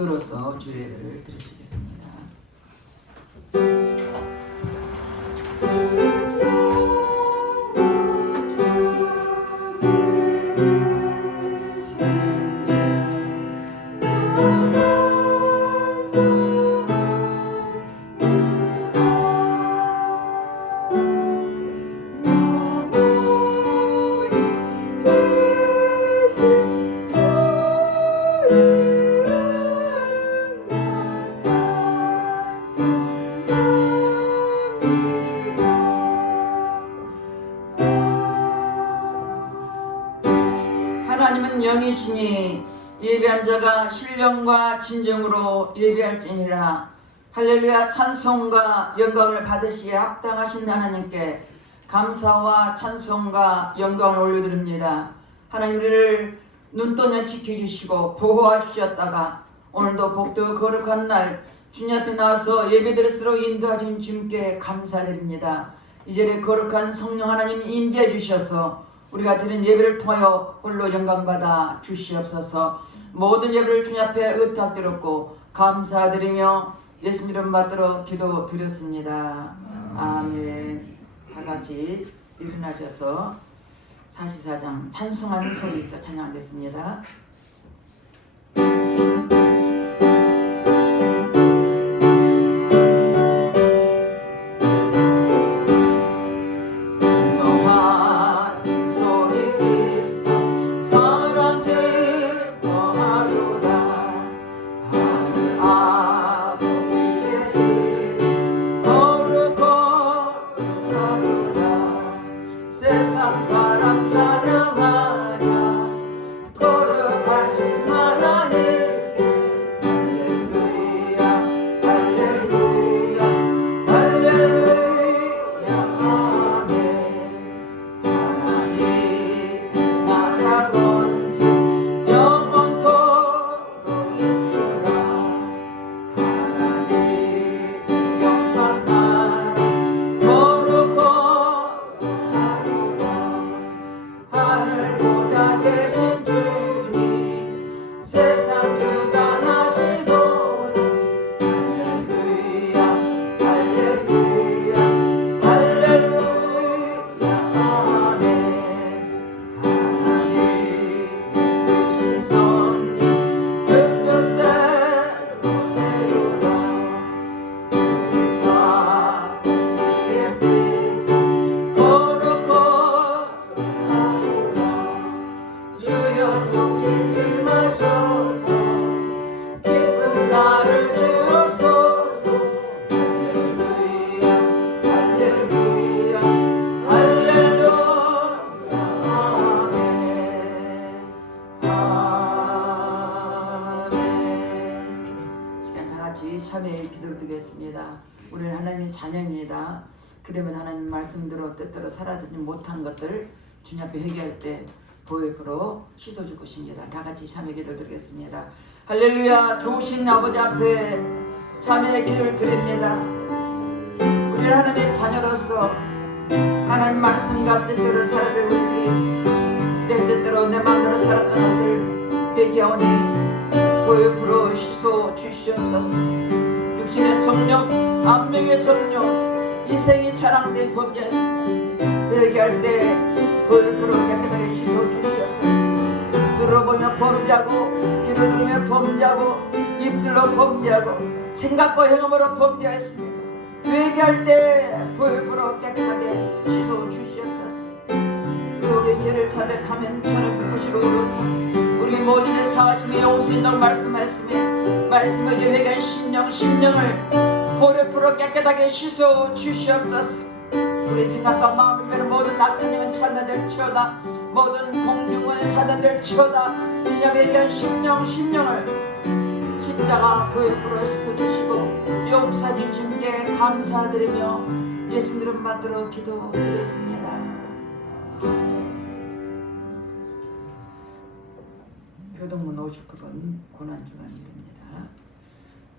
들어서 주의 예배를 드리시겠습니다. 하나님은 영이시니 예배한 자가 신령과 진정으로 예배할지니라. 할렐루야. 찬송과 영광을 받으시기에 합당하신 하나님께 감사와 찬송과 영광을 올려드립니다. 하나님, 우리를 눈떠내 지켜주시고 보호하시었다가 오늘도 복되고 거룩한 날 주님 앞에 나와서 예배드릴수록 인도하신 주님께 감사드립니다. 이 자리에 거룩한 성령 하나님 임재해 주셔서 우리가 드린 예배를 통하여 홀로 영광받아 주시옵소서. 모든 예배를 주님 앞에 의탁드렸고 감사드리며 예수님 이름 받들어 기도드렸습니다. 아멘. 다같이 일어나셔서 44장 찬송하는 소리 있어 찬양하겠습니다. 참회의 기도를 드리겠습니다. 우리는 하나님의 자녀입니다. 그러면 하나님 말씀대로 뜻대로 살아들지 못한 것들 주님 앞에 회개할 때 보혈로 씻어줄 것입니다. 다 같이 참회 기도를 드리겠습니다. 할렐루야. 좋으신 아버지 앞에 참회의 기도를 드립니다. 우리는 하나님의 자녀로서 하나님 말씀과 뜻대로 살아갈 우리들이 내 뜻대로 내 마음대로 살았던 것을 회개하오니 보혈로 씻어 주시옵소서. 육신의 정욕, 안명의 정욕, 이생이 자랑된 범죄였습니다. 회개할 때 보혈로 깨끗하게 씻어 주시옵소서. 들어보며 범죄하고 귀로 들으며 범죄하고 입술로 범죄하고 생각과 행함으로 범죄했습니다. 회개할 때 보혈로 깨끗하게 씻어 주시옵소서. 우리 죄를 자백하면 저를 불꽃으로 오르사 우리 모든의 사하심이 용서인다고 말씀하였으며 말씀을 회개한 심령을 보혈로 깨끗하게 씻어 주시옵소서. 우리 생각과 마음을 매는 모든 악한 영은 차단될지어다. 모든 공중은 차단될지어다. 주님 회개한 심령을 십자가 보혈로 씻어주시고 용서하신 주님께 감사드리며 예수님 이름 받들어 기도드렸습니다. 교동문 59번 고난주간입니다.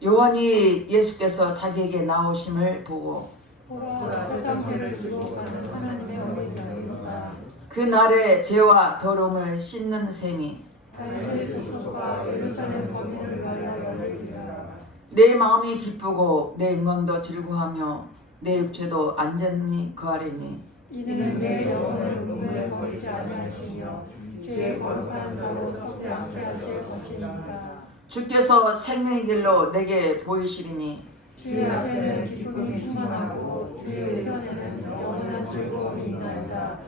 요한이 예수께서 자기에게 나오심을 보고 보라 세상 죄를 지고 가는 하나님의 어린 양이로다. 그 날에 죄와 더러움을 씻는 셈이 다윗의 조속과 예루살렘 거민을 위하여 열리리라. 내 마음이 기쁘고 내 영광도 즐거하며 내 육체도 안전히 거하리니 이는 내 영혼을 음부에 버리지 아니하시며 주의 거룩한 자로 썩지 않게 하실 것이니까. 주께서 생명의 길로 내게 보이시리니 주의 앞에는 기쁨이 충만하고 주의 우편에는 영원한 즐거움이 있나이다.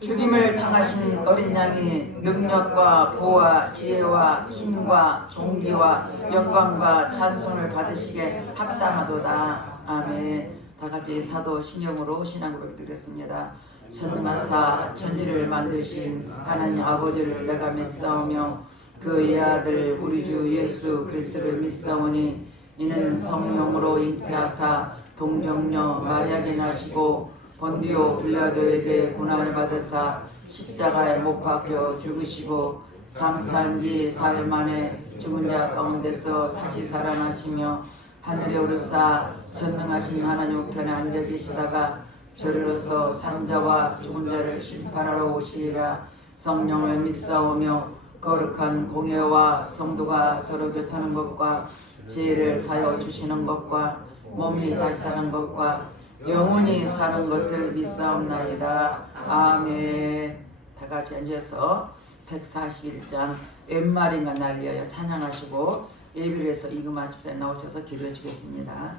죽임을 당하신 어린 양이 능력과 부와 지혜와 힘과 존귀와 영광과 찬송을 받으시게 합당하도다. 아멘. 다 같이 사도 신령으로 신앙으로 드렸습니다. 천지만사 천지를 만드신 하나님 아버지를 내가 믿사오며 그의 아들 우리 주 예수 그리스도를 믿사오니 이는 성령으로 잉태하사 동정녀 마리아에게 나시고 본디오 빌라도에게 고난을 받으사 십자가에 못 박혀 죽으시고 장사한 지 사흘 만에 죽은 자 가운데서 다시 살아나시며 하늘에 오르사 전능하신 하나님 우편에 앉아 계시다가 저리로서 산자와 죽은 자를 심판하러 오시리라. 성령을 믿사오며 거룩한 공예와 성도가 서로 교통하는 것과 지혜를 사여 주시는 것과 몸이 다시 사는 것과 영원히 사는 것을 믿사옵나이다. 아멘. 다 같이 앉아서 141장 웬말인가 날리어 찬양하시고 예비를 해서 이금아 집사님 나오셔서 기도해 주겠습니다.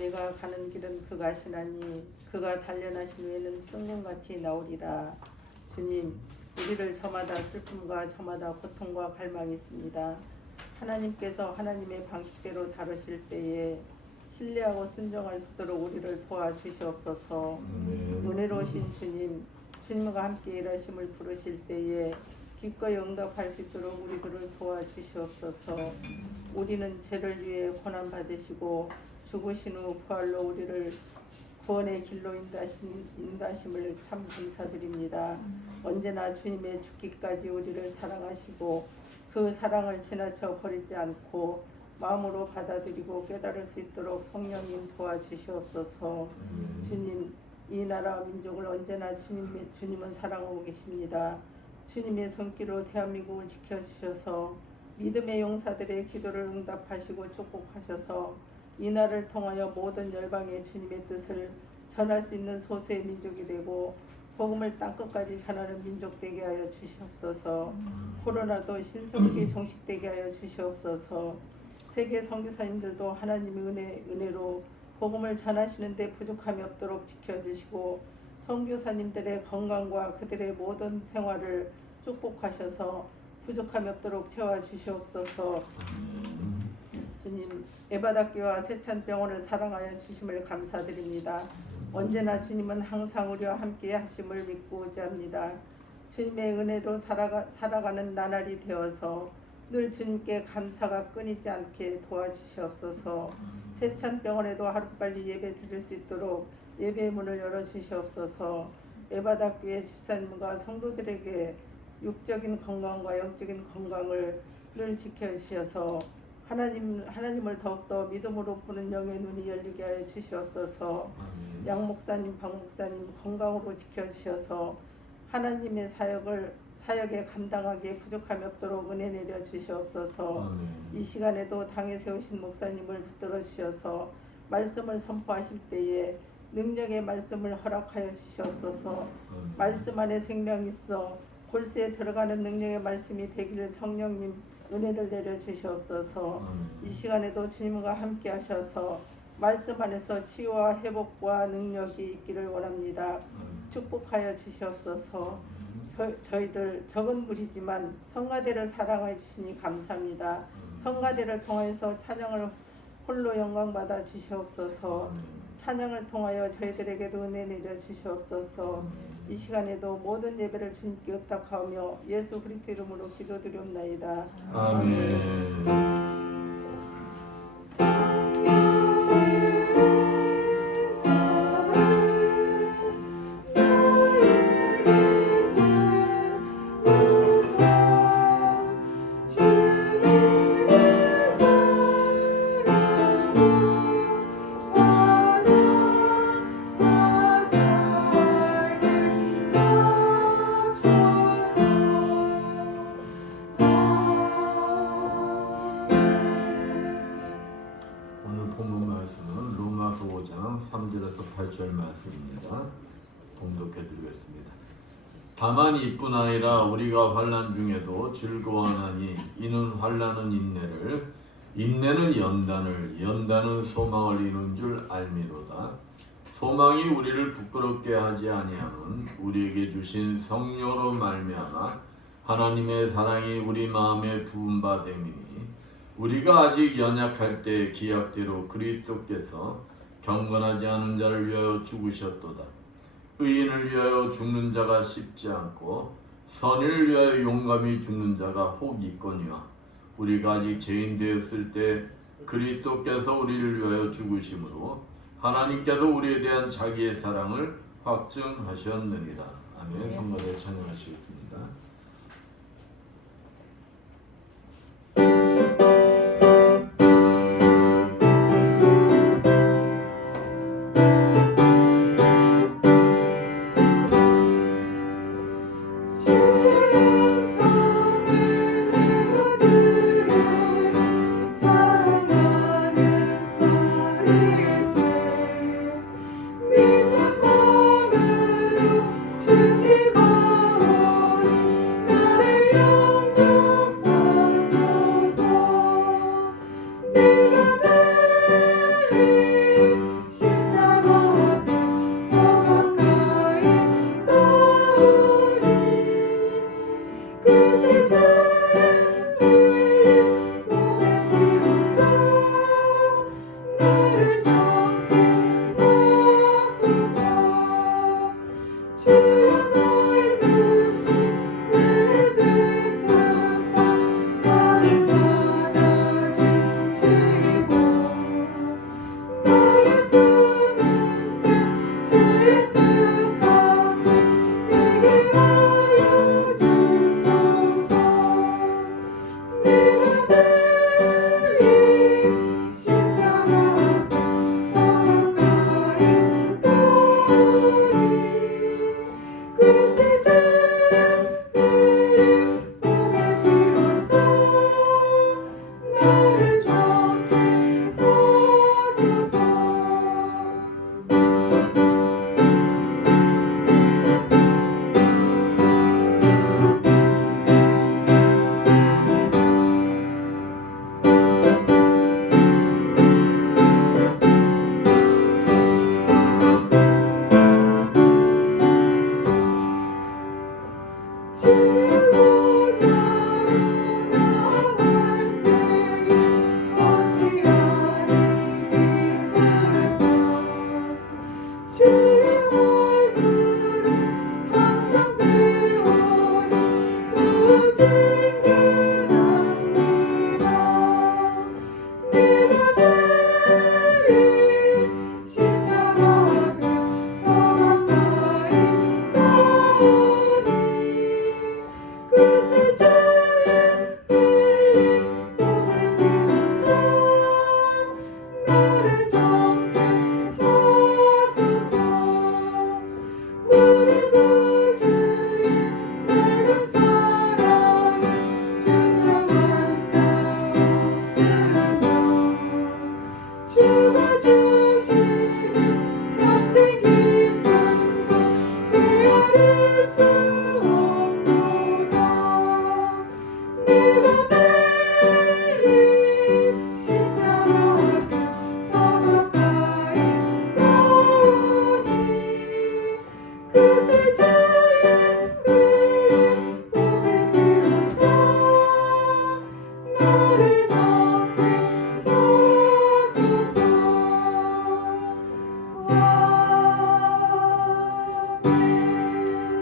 내가 가는 길은 그가 하시나니 그가 단련하신 후에는 썩년같이 나오리라. 주님, 우리를 저마다 슬픔과 저마다 고통과 갈망이 있습니다. 하나님께서 하나님의 방식대로 다루실 때에 신뢰하고 순종할 수 있도록 우리를 도와주시옵소서. 은혜로우신 주님, 주님과 함께 일하심을 부르실 때에 기꺼이 응답할 수 있도록 우리들을 도와주시옵소서. 우리는 죄를 위해 고난받으시고 죽으신 후 부활로 우리를 구원의 길로 인도하심을 참 감사드립니다. 언제나 주님의 죽기까지 우리를 사랑하시고 그 사랑을 지나쳐 버리지 않고 마음으로 받아들이고 깨달을 수 있도록 성령님 도와주시옵소서. 주님, 이 나라와 민족을 언제나 주님은 사랑하고 계십니다. 주님의 손길로 대한민국을 지켜주셔서 믿음의 용사들의 기도를 응답하시고 축복하셔서 이 나라를 통하여 모든 열방의 주님의 뜻을 전할 수 있는 소수의 민족이 되고 복음을 땅끝까지 전하는 민족 되게 하여 주시옵소서. 코로나도 신속히 종식되게 하여 주시옵소서. 세계 선교사님들도 하나님의 은혜로 복음을 전하시는 데 부족함이 없도록 지켜주시고 선교사님들의 건강과 그들의 모든 생활을 축복하셔서 부족함이 없도록 채워주시옵소서. 주님, 에바다교와 세찬병원을 사랑하여 주심을 감사드립니다. 언제나 주님은 항상 우리와 함께 하심을 믿고 의지합니다. 주님의 은혜로 살아가는 나날이 되어서 늘 주님께 감사가 끊이지 않게 도와주시옵소서. 세찬병원에도 하루빨리 예배 드릴 수 있도록 예배의 문을 열어주시옵소서. 에바다교회 집사님과 성도들에게 육적인 건강과 영적인 건강을 늘 지켜주셔서 하나님을 더욱더 믿음으로 보는 영의 눈이 열리게 하여 주시옵소서. 양 목사님, 박 목사님 건강으로 지켜주셔서 하나님의 사역에 감당하기에 부족함이 없도록 은혜 내려 주시옵소서. 이 시간에도 당에 세우신 목사님을 붙들어 주셔서 말씀을 선포하실 때에 능력의 말씀을 허락하여 주시옵소서. 말씀 안에 생명이 있어 골수에 들어가는 능력의 말씀이 되기를 성령님 은혜를 내려 주시옵소서. 이 시간에도 주님과 함께 하셔서 말씀 안에서 치유와 회복과 능력이 있기를 원합니다. 축복하여 주시옵소서. 저희들 적은 무리지만 성가대를 사랑해 주시니 감사합니다. 성가대를 통하여서 찬양을 홀로 영광 받아 주시옵소서. 찬양을 통하여 저희들에게도 은혜 내려 주시옵소서. 이 시간에도 모든 예배를 주님께 의탁하며 예수 그리스도 이름으로 기도드리옵나이다. 아멘. 오늘 본문 말씀은 로마서 5장 3절에서 8절 말씀입니다. 봉독해 드리겠습니다. 다만 이뿐 아니라 우리가 환난 중에도 즐거워하나니 이는 환난은 인내를, 인내는 연단을, 연단은 소망을 이룬 줄 알미로다. 소망이 우리를 부끄럽게 하지 아니함은 우리에게 주신 성령으로 말미암아 하나님의 사랑이 우리 마음에 부은 바 됨이니 우리가 아직 연약할 때 기약대로 그리스도께서 경건하지 않은 자를 위하여 죽으셨도다. 의인을 위하여 죽는 자가 쉽지 않고 선인을 위하여 용감히 죽는 자가 혹 있거니와 우리가 아직 죄인 되었을 때 그리스도께서 우리를 위하여 죽으심으로 하나님께서 우리에 대한 자기의 사랑을 확증하셨느니라. 아멘. 성도들 찬양하시겠습니다.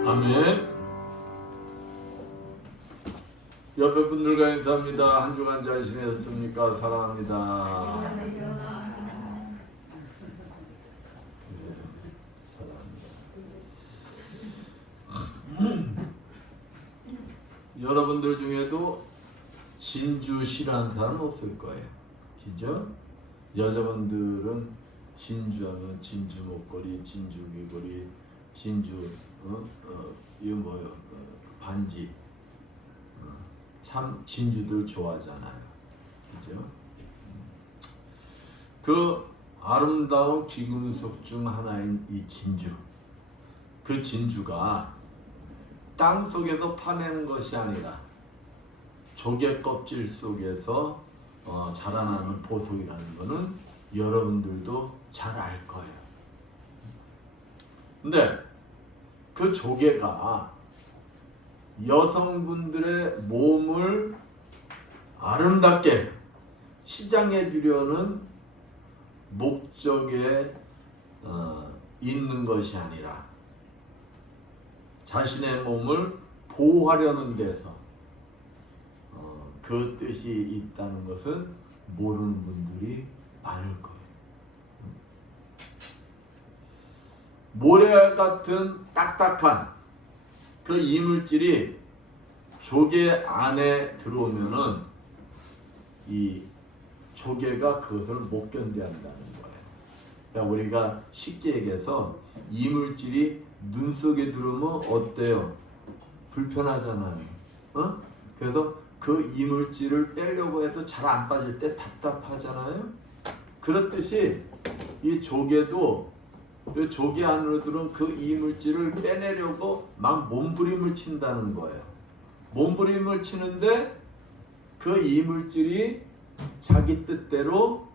아멘. 옆에 분들과 인사합니다. 한 주간 잘 지내셨습니까? 사랑합니다. 여러분들 중에도 진주 싫어하는 사람 없을 거예요. 그죠? 여자분들은 진주하면 진주 목걸이, 진주 귀걸이, 진주 이거 뭐요? 반지. 참 진주들 좋아하잖아요. 그죠? 그 아름다운 귀금속 중 하나인 이 진주. 그 진주가 땅 속에서 파내는 것이 아니라 조개 껍질 속에서 자라나는 보석이라는 것은 여러분들도 잘 알 거예요. 근데 그 조개가 여성분들의 몸을 아름답게 치장해 주려는 목적에 있는 것이 아니라 자신의 몸을 보호하려는 데서 그 뜻이 있다는 것은 모르는 분들이 많을 거예요. 모래알 같은 딱딱한 그 이물질이 조개 안에 들어오면은 이 조개가 그것을 못 견뎌한다는 거예요. 그러니까 우리가 쉽게 얘기해서 이물질이 눈 속에 들어오면 어때요? 불편하잖아요. 그래서 그 이물질을 빼려고 해도 잘 안 빠질 때 답답하잖아요. 그렇듯이 이 조개도 그 조개 안으로 들어온 그 이물질을 빼내려고 막 몸부림을 친다는 거예요. 몸부림을 치는데 그 이물질이 자기 뜻대로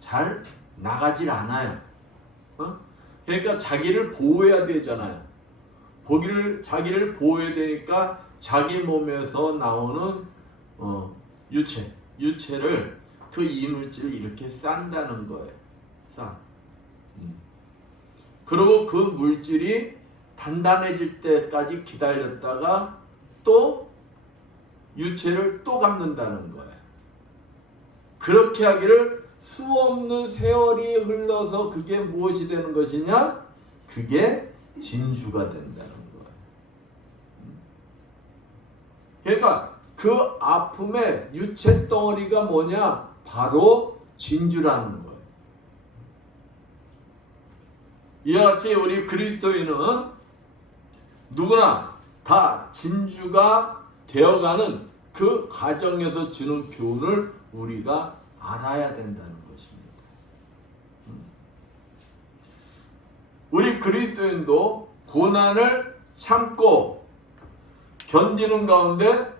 잘 나가질 않아요. 그러니까 자기를 보호해야 되잖아요. 자기를 보호해야 되니까 자기 몸에서 나오는 유체를 그 이물질을 이렇게 싼다는 거예요. 그리고 그 물질이 단단해질 때까지 기다렸다가 또 유체를 또 감는다는 거예요. 그렇게 하기를 수없는 세월이 흘러서 그게 무엇이 되는 것이냐? 그게 진주가 된다는 거예요. 그러니까 그 아픔의 유체 덩어리가 뭐냐? 바로 진주라는 거예요. 이와 같이 우리 그리스도인은 누구나 다 진주가 되어가는 그 과정에서 주는 교훈을 우리가 알아야 된다는 것입니다. 우리 그리스도인도 고난을 참고 견디는 가운데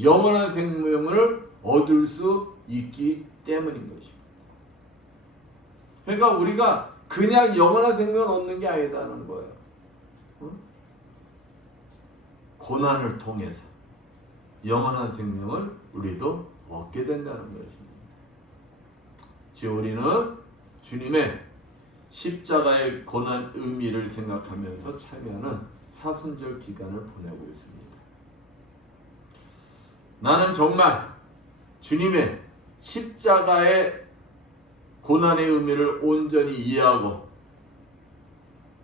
영원한 생명을 얻을 수 있기 때문인 것입니다. 그러니까 우리가 그냥 영원한 생명을 얻는 게 아니다는 거예요. 고난을 통해서 영원한 생명을 우리도 얻게 된다는 것입니다. 즉 우리는 주님의 십자가의 고난 의미를 생각하면서 참여하는 사순절 기간을 보내고 있습니다. 나는 정말 주님의 십자가의 고난의 의미를 온전히 이해하고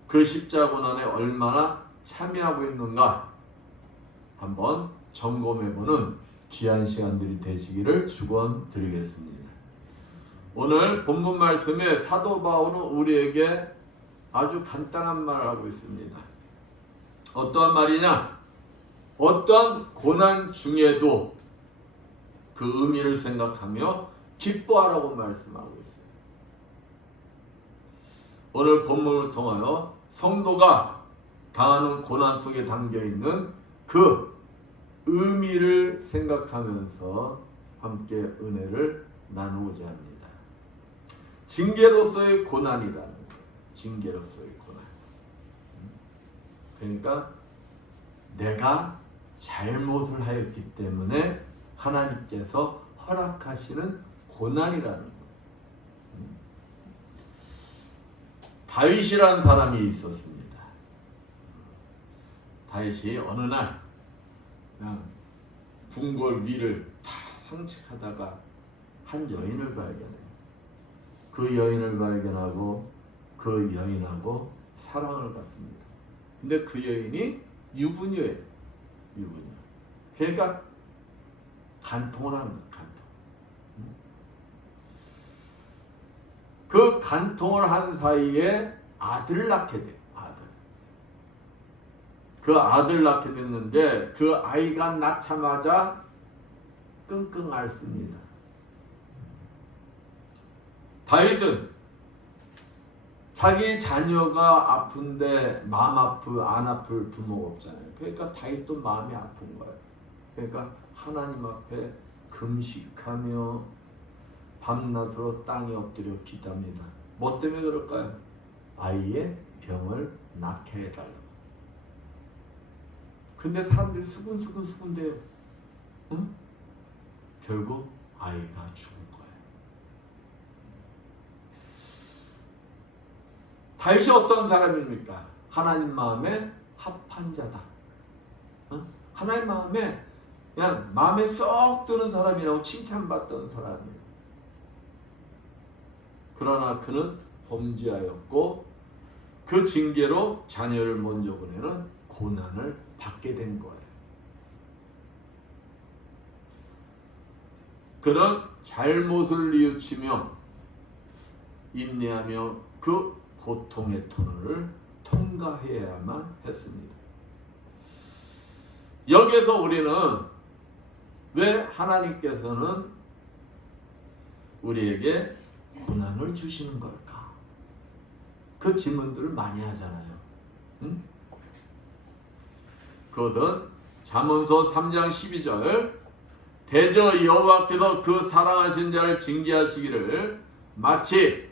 그 십자가 고난에 얼마나 참여하고 있는가 한번 점검해보는 귀한 시간들이 되시기를 축원드리겠습니다. 오늘 본문 말씀에 사도 바울은 우리에게 아주 간단한 말을 하고 있습니다. 어떠한 말이냐? 어떠한 고난 중에도 그 의미를 생각하며 기뻐하라고 말씀하고 있어요. 오늘 본문을 통하여 성도가 당하는 고난 속에 담겨있는 그 의미를 생각하면서 함께 은혜를 나누고자 합니다. 징계로서의 고난이라는 거예요. 징계로서의 고난. 그러니까 내가 잘못을 하였기 때문에 하나님께서 허락하시는 고난이라는 거예요. 다윗이라는 사람이 있었습니다. 다윗이 어느 날 그냥 궁궐 위를 다 산책하다가 한 여인을 발견해요. 그 여인을 발견하고 그 여인하고 사랑을 갖습니다. 근데 그 여인이 유부녀예요. 유부녀. 그러니까 간통을 하는 거예요. 간통. 그 간통을 한 사이에 아들을 낳게 돼요. 그 아들 낳게 됐는데 그 아이가 낳자마자 끙끙 앓습니다. 다윗은 자기 자녀가 아픈데 마음 안 아플 부모가 없잖아요. 그러니까 다윗도 마음이 아픈 거예요. 그러니까 하나님 앞에 금식하며 밤낮으로 땅에 엎드려 기도합니다. 뭐 때문에 그럴까요? 아이의 병을 낫게 해달라고. 근데 사람들이 수군대요. 응? 결국 아이가 죽은 거예요. 다윗이 어떤 사람입니까? 하나님 마음에 합한 자다. 응? 하나님 마음에 그냥 마음에 쏙 드는 사람이라고 칭찬받던 사람이에요. 그러나 그는 범죄하였고 그 징계로 자녀를 먼저 보내는 고난을 받게 된 거예요. 그는 잘못을 뉘우치며 인내하며 그 고통의 터널을 통과해야만 했습니다. 여기에서 우리는 왜 하나님께서는 우리에게 고난을 주시는 걸까? 그 질문들을 많이 하잖아요. 응? 그것은 잠언서 3장 12절 대저 여호와께서 그 사랑하신 자를 징계하시기를 마치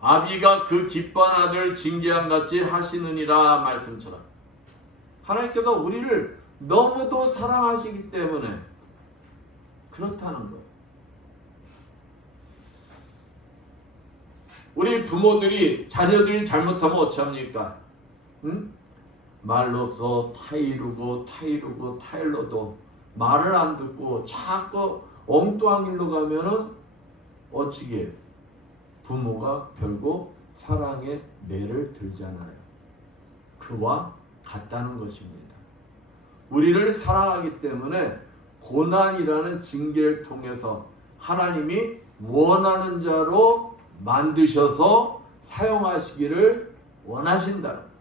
아비가 그 기뻐한 아들을 징계한 같이 하시느니라 말씀처럼 하나님께서 우리를 너무도 사랑하시기 때문에 그렇다는 거예요. 우리 부모들이 자녀들이 잘못하면 어찌합니까? 응? 말로써 타이르고 말을 안 듣고 자꾸 엉뚱한 길로 가면은 어찌게 부모가 결국 사랑의 매를 들잖아요. 그와 같다는 것입니다. 우리를 사랑하기 때문에 고난이라는 징계를 통해서 하나님이 원하는 자로 만드셔서 사용하시기를 원하신다.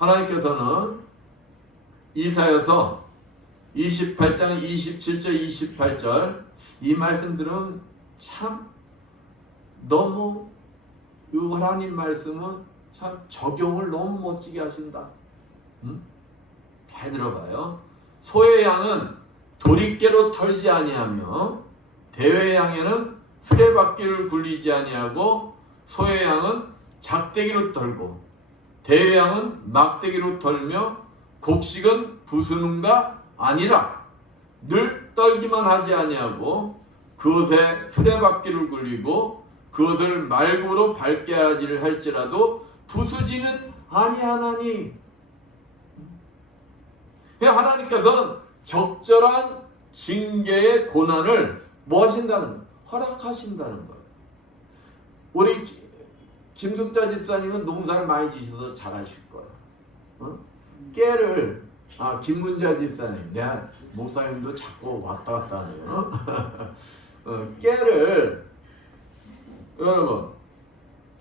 하나님께서는 이사야서 28장 27절 28절 이 말씀들은 참 너무 이 하나님 말씀은 참 적용을 너무 멋지게 하신다. 잘 들어봐요. 소의 양은 도리깨로 털지 아니하며 대의 양에는 수레바퀴를 굴리지 아니하고 소의 양은 작대기로 털고 대양은 막대기로 털며 곡식은 부수는가 아니라 늘 떨기만 하지 아니하고 그것에 수레바퀴를 굴리고 그것을 말구로 밟게 하지를 할지라도 부수지는 아니하나니. 하나님께서는 적절한 징계의 고난을 뭐 하신다는 거예요? 허락하신다는 거예요. 우리 김숙자 집사님은 농사를 많이 지셔서 잘하실 거예요. 깨를 김문자 집사님, 내가 목사님도 자꾸 왔다 갔다 하네요. 깨를 여러분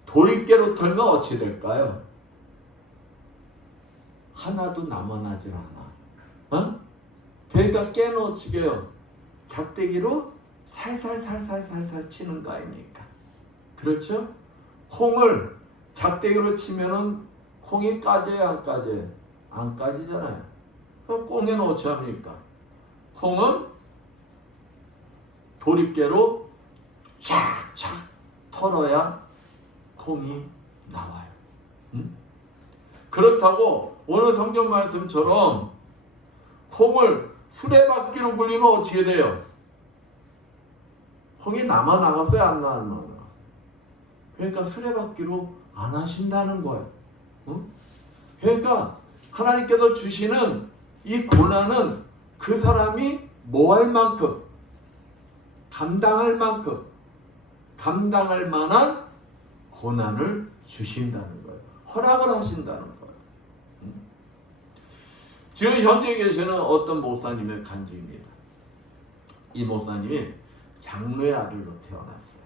도리깨로 털면 어찌 될까요? 하나도 남아나질 않아. 그러니까 깨는 어떻게 해요? 작대기로 살살 치는 거 아닙니까? 그렇죠? 콩을 작대기로 치면은 콩이 까져요, 안 까져요? 안 까지잖아요. 그럼 콩에는 어찌 합니까? 콩은 도리깨로 착착 털어야 콩이 나와요. 그렇다고 오늘 성경 말씀처럼 콩을 수레바퀴로 굴리면 어떻게 돼요? 콩이 남아나갔어요, 안 남아나갔어요? 그러니까 수레바퀴로 안 하신다는 거예요. 그러니까 하나님께서 주시는 이 고난은 그 사람이 뭐 할 만큼, 감당할 만큼, 감당할 만한 고난을 주신다는 거예요. 허락을 하신다는 거예요. 지금 현재 계시는 어떤 목사님의 간증입니다. 이 목사님이 장로의 아들로 태어났어요.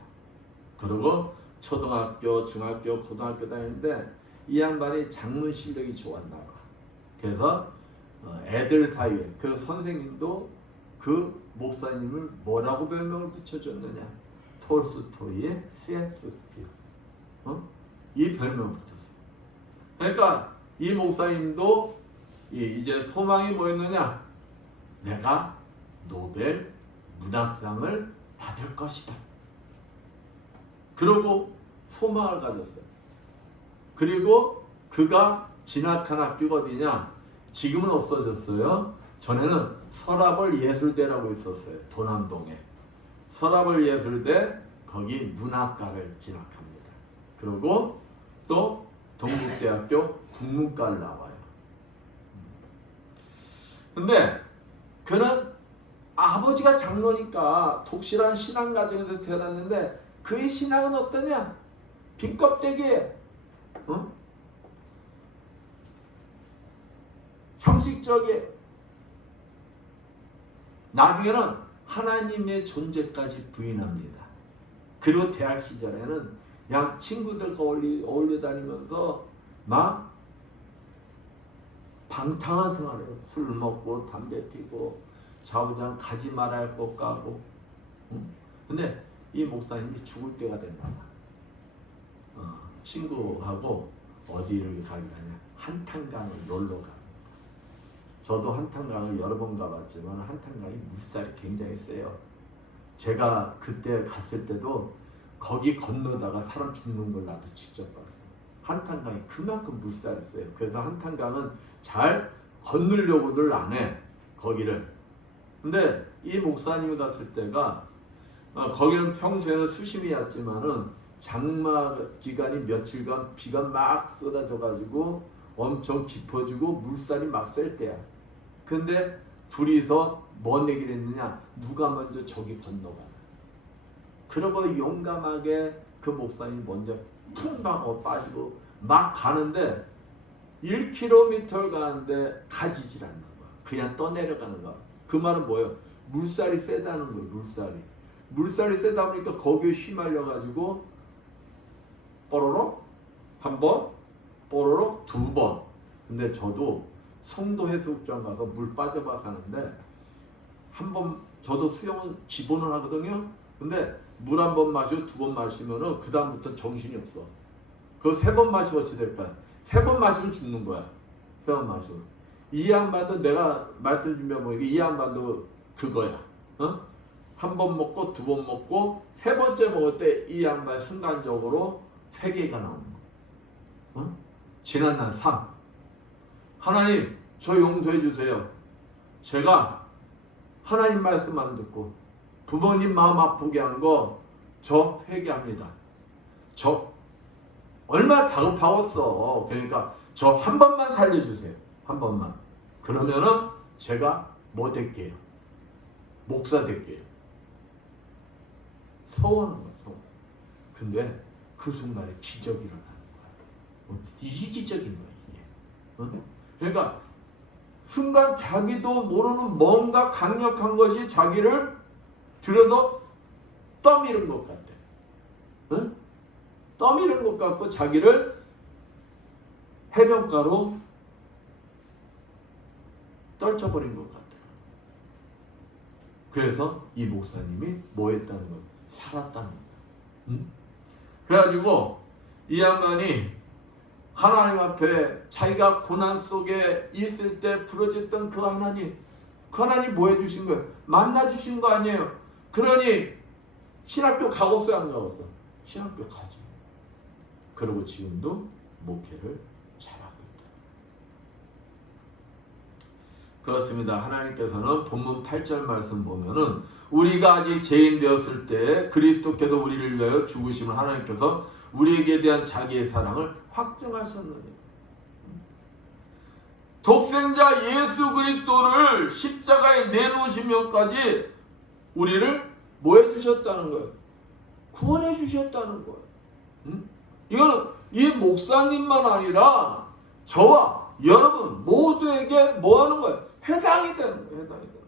그리고 초등학교, 중학교, 고등학교 다니는데 이 양반이 장문 실력이 좋았나 봐. 그래서 애들 사이에 그 선생님도 그 목사님을 뭐라고 별명을 붙여줬느냐? 톨스토이의 셰익스피어. 이 별명을 붙였어요. 그러니까 이 목사님도 이제 소망이 뭐였느냐? 내가 노벨 문학상을 받을 것이다. 그러고 소망을 가졌어요. 그리고 그가 진학한 학교가 어디냐? 지금은 없어졌어요. 전에는 서라벌 예술대라고 있었어요. 도남동에. 서라벌 예술대 거기 문학과를 진학합니다. 그리고 또 동국대학교 국문과를 나와요. 근데 그는 아버지가 장로니까 독실한 신앙 가정에서 태어났는데 그의 신앙은 어떠냐? 빈 껍데기에 형식적이에요. 나중에는 하나님의 존재까지 부인합니다. 그리고 대학 시절에는 양 친구들과 어울려 다니면서 막 방탕한 생활을 해요. 술 먹고 담배 피고 좌우장 가지 말아야 할 것 가고. 근데 이 목사님이 죽을 때가 됐나 봐. 친구하고 어디를 가려냐? 한탄강을 놀러 가. 저도 한탄강을 여러 번 가봤지만 한탄강이 물살이 굉장히 세요. 제가 그때 갔을 때도 거기 건너다가 사람 죽는 걸 나도 직접 봤어요. 한탄강이 그만큼 물살이 세요. 그래서 한탄강은 잘 건너려고들 안 해, 거기를. 근데 이 목사님이 갔을 때가 거기는 평소에는 수심이 얕지만은 장마 기간이 며칠간 비가 막 쏟아져가지고 엄청 깊어지고 물살이 막 셀 때야. 근데 둘이서 뭔 얘기를 했느냐? 누가 먼저 저기 건너가나. 그러고 용감하게 그 목사님이 먼저 퉁 빠지고 막 가는데 1km 가는데 가지질 않는 거야. 그냥 떠내려가는 거야. 그 말은 뭐예요? 물살이 세다는 거예요. 물살이 세다 보니까 거기에 휘말려가지고 뽀로록 한 번, 뽀로록 두 번. 근데 저도 송도 해수욕장 가서 물 빠져봐 가는데 한 번 저도 수영은 기본은 하거든요. 근데 물 한 번 마시고 두 번 마시면은 그 다음부터 정신이 없어. 그거 세 번 마시면 어찌 될까? 세 번 마시면 죽는 거야. 세 번 마시면. 이 양반도 내가 말씀 준비한 거 이 양반도 그거야. 한 번 먹고 두 번 먹고 세 번째 먹을 때 이 양반 순간적으로 세계가 나오는 거야. 지난날 삶. 하나님, 저 용서해 주세요. 제가 하나님 말씀 안 듣고 부모님 마음 아프게 한 거 저 회개합니다. 저 얼마나 다급하겠어. 그러니까 저 한 번만 살려주세요. 한 번만. 그러면은 제가 뭐 될게요? 목사 될게요. 서원한 거야. 서원. 근데 그 순간에 기적이 일어나는 거야. 이게 기적인 거야. 이게. 그러니까 순간 자기도 모르는 뭔가 강력한 것이 자기를 들여서 떠미는 것 같아. 응? 떠미는 것 같고 자기를 해변가로 떨쳐버린 것 같아. 그래서 이 목사님이 뭐 했다는 거야? 살았다는 거야. 응? 그래가지고 이 양반이 하나님 앞에 자기가 고난 속에 있을 때 부러졌던 그 하나님 뭐 해주신 거예요? 만나주신 거 아니에요? 그러니 신학교 가고서 안 가고서? 신학교 가지. 그리고 지금도 목회를 잘하고 있다. 그렇습니다. 하나님께서는 본문 8절 말씀 보면은 우리가 아직 죄인 되었을 때 그리스도께서 우리를 위하여 죽으심을 하나님께서 우리에게 대한 자기의 사랑을 확증하셨느니 독생자 예수 그리스도를 십자가에 내놓으시면까지 우리를 뭐 해주셨다는 거예요? 구원해 주셨다는 거예요. 이거는 이 목사님만 아니라 저와 여러분 모두에게 뭐 하는 거예요? 해당이 되는 거예요. 해당이 되는 거예요.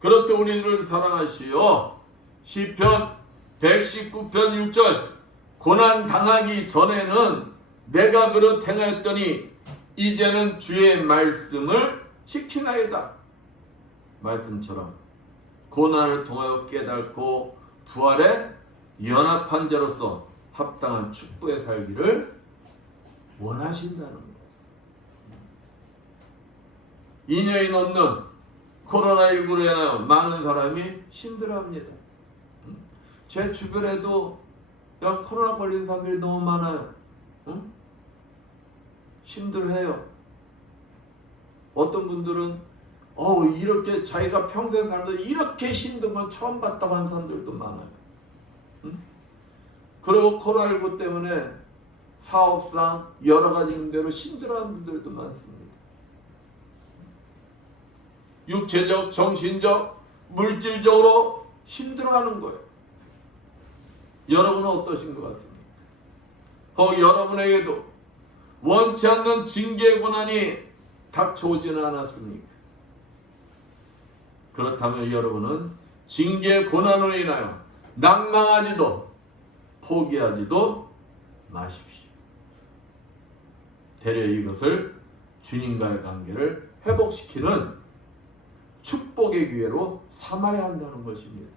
그렇게 우리를 사랑하시어 시편 119편 6절 고난 당하기 전에는 내가 그릇 행하였더니 이제는 주의 말씀을 지키나이다. 말씀처럼 고난을 통하여 깨닫고 부활에 연합한 자로서 합당한 축복에 살기를 원하신다는 거예요. 2년이 넘는 코로나19로 인하여 많은 사람이 힘들어합니다. 제 주변에도 코로나 걸린 사람들이 너무 많아요. 힘들어해요. 어떤 분들은 이렇게 자기가 평생 살면서 이렇게 힘든 걸 처음 봤다고 하는 사람들도 많아요. 그리고 코로나19 때문에 사업상 여러 가지 문제로 힘들어하는 분들도 많습니다. 육체적, 정신적, 물질적으로 힘들어하는 거예요. 여러분은 어떠신 것 같습니까? 여러분에게도 원치 않는 징계의 고난이 닥쳐오지는 않았습니까? 그렇다면 여러분은 징계의 고난으로 인하여 낭망하지도 포기하지도 마십시오. 되려 이것을 주님과의 관계를 회복시키는 축복의 기회로 삼아야 한다는 것입니다.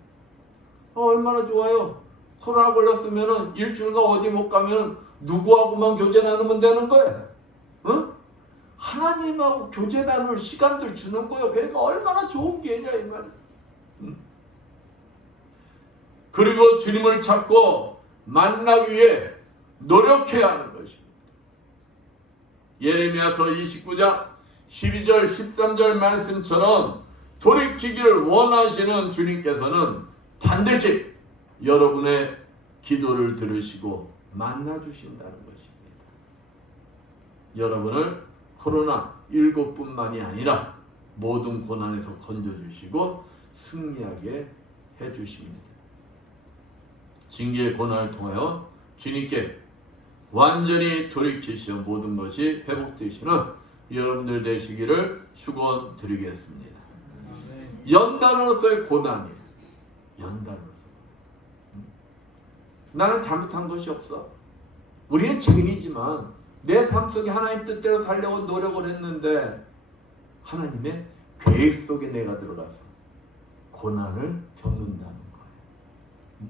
얼마나 좋아요. 코로나 걸렸으면 일주일간 어디 못 가면 누구하고만 교제 나누면 되는 거예요. 하나님하고 교제 나눌 시간들 주는 거예요. 그러니까 얼마나 좋은 기회냐 이 말이에요. 그리고 주님을 찾고 만나기 위해 노력해야 하는 것입니다. 예레미야서 29장 12절 13절 말씀처럼 돌이키기를 원하시는 주님께서는 반드시 여러분의 기도를 들으시고 만나주신다는 것입니다. 여러분을 코로나19뿐만이 아니라 모든 고난에서 건져주시고 승리하게 해주십니다. 징계의 고난을 통하여 주님께 완전히 돌이키시어 모든 것이 회복되시는 여러분들 되시기를 축원드리겠습니다. 연단으로서의 고난이에요. 연단으로서. 나는 잘못한 것이 없어. 우리는 증인이지만 내 삶 속에 하나님 뜻대로 살려고 노력을 했는데 하나님의 계획 속에 내가 들어가서 고난을 겪는다는 거예요.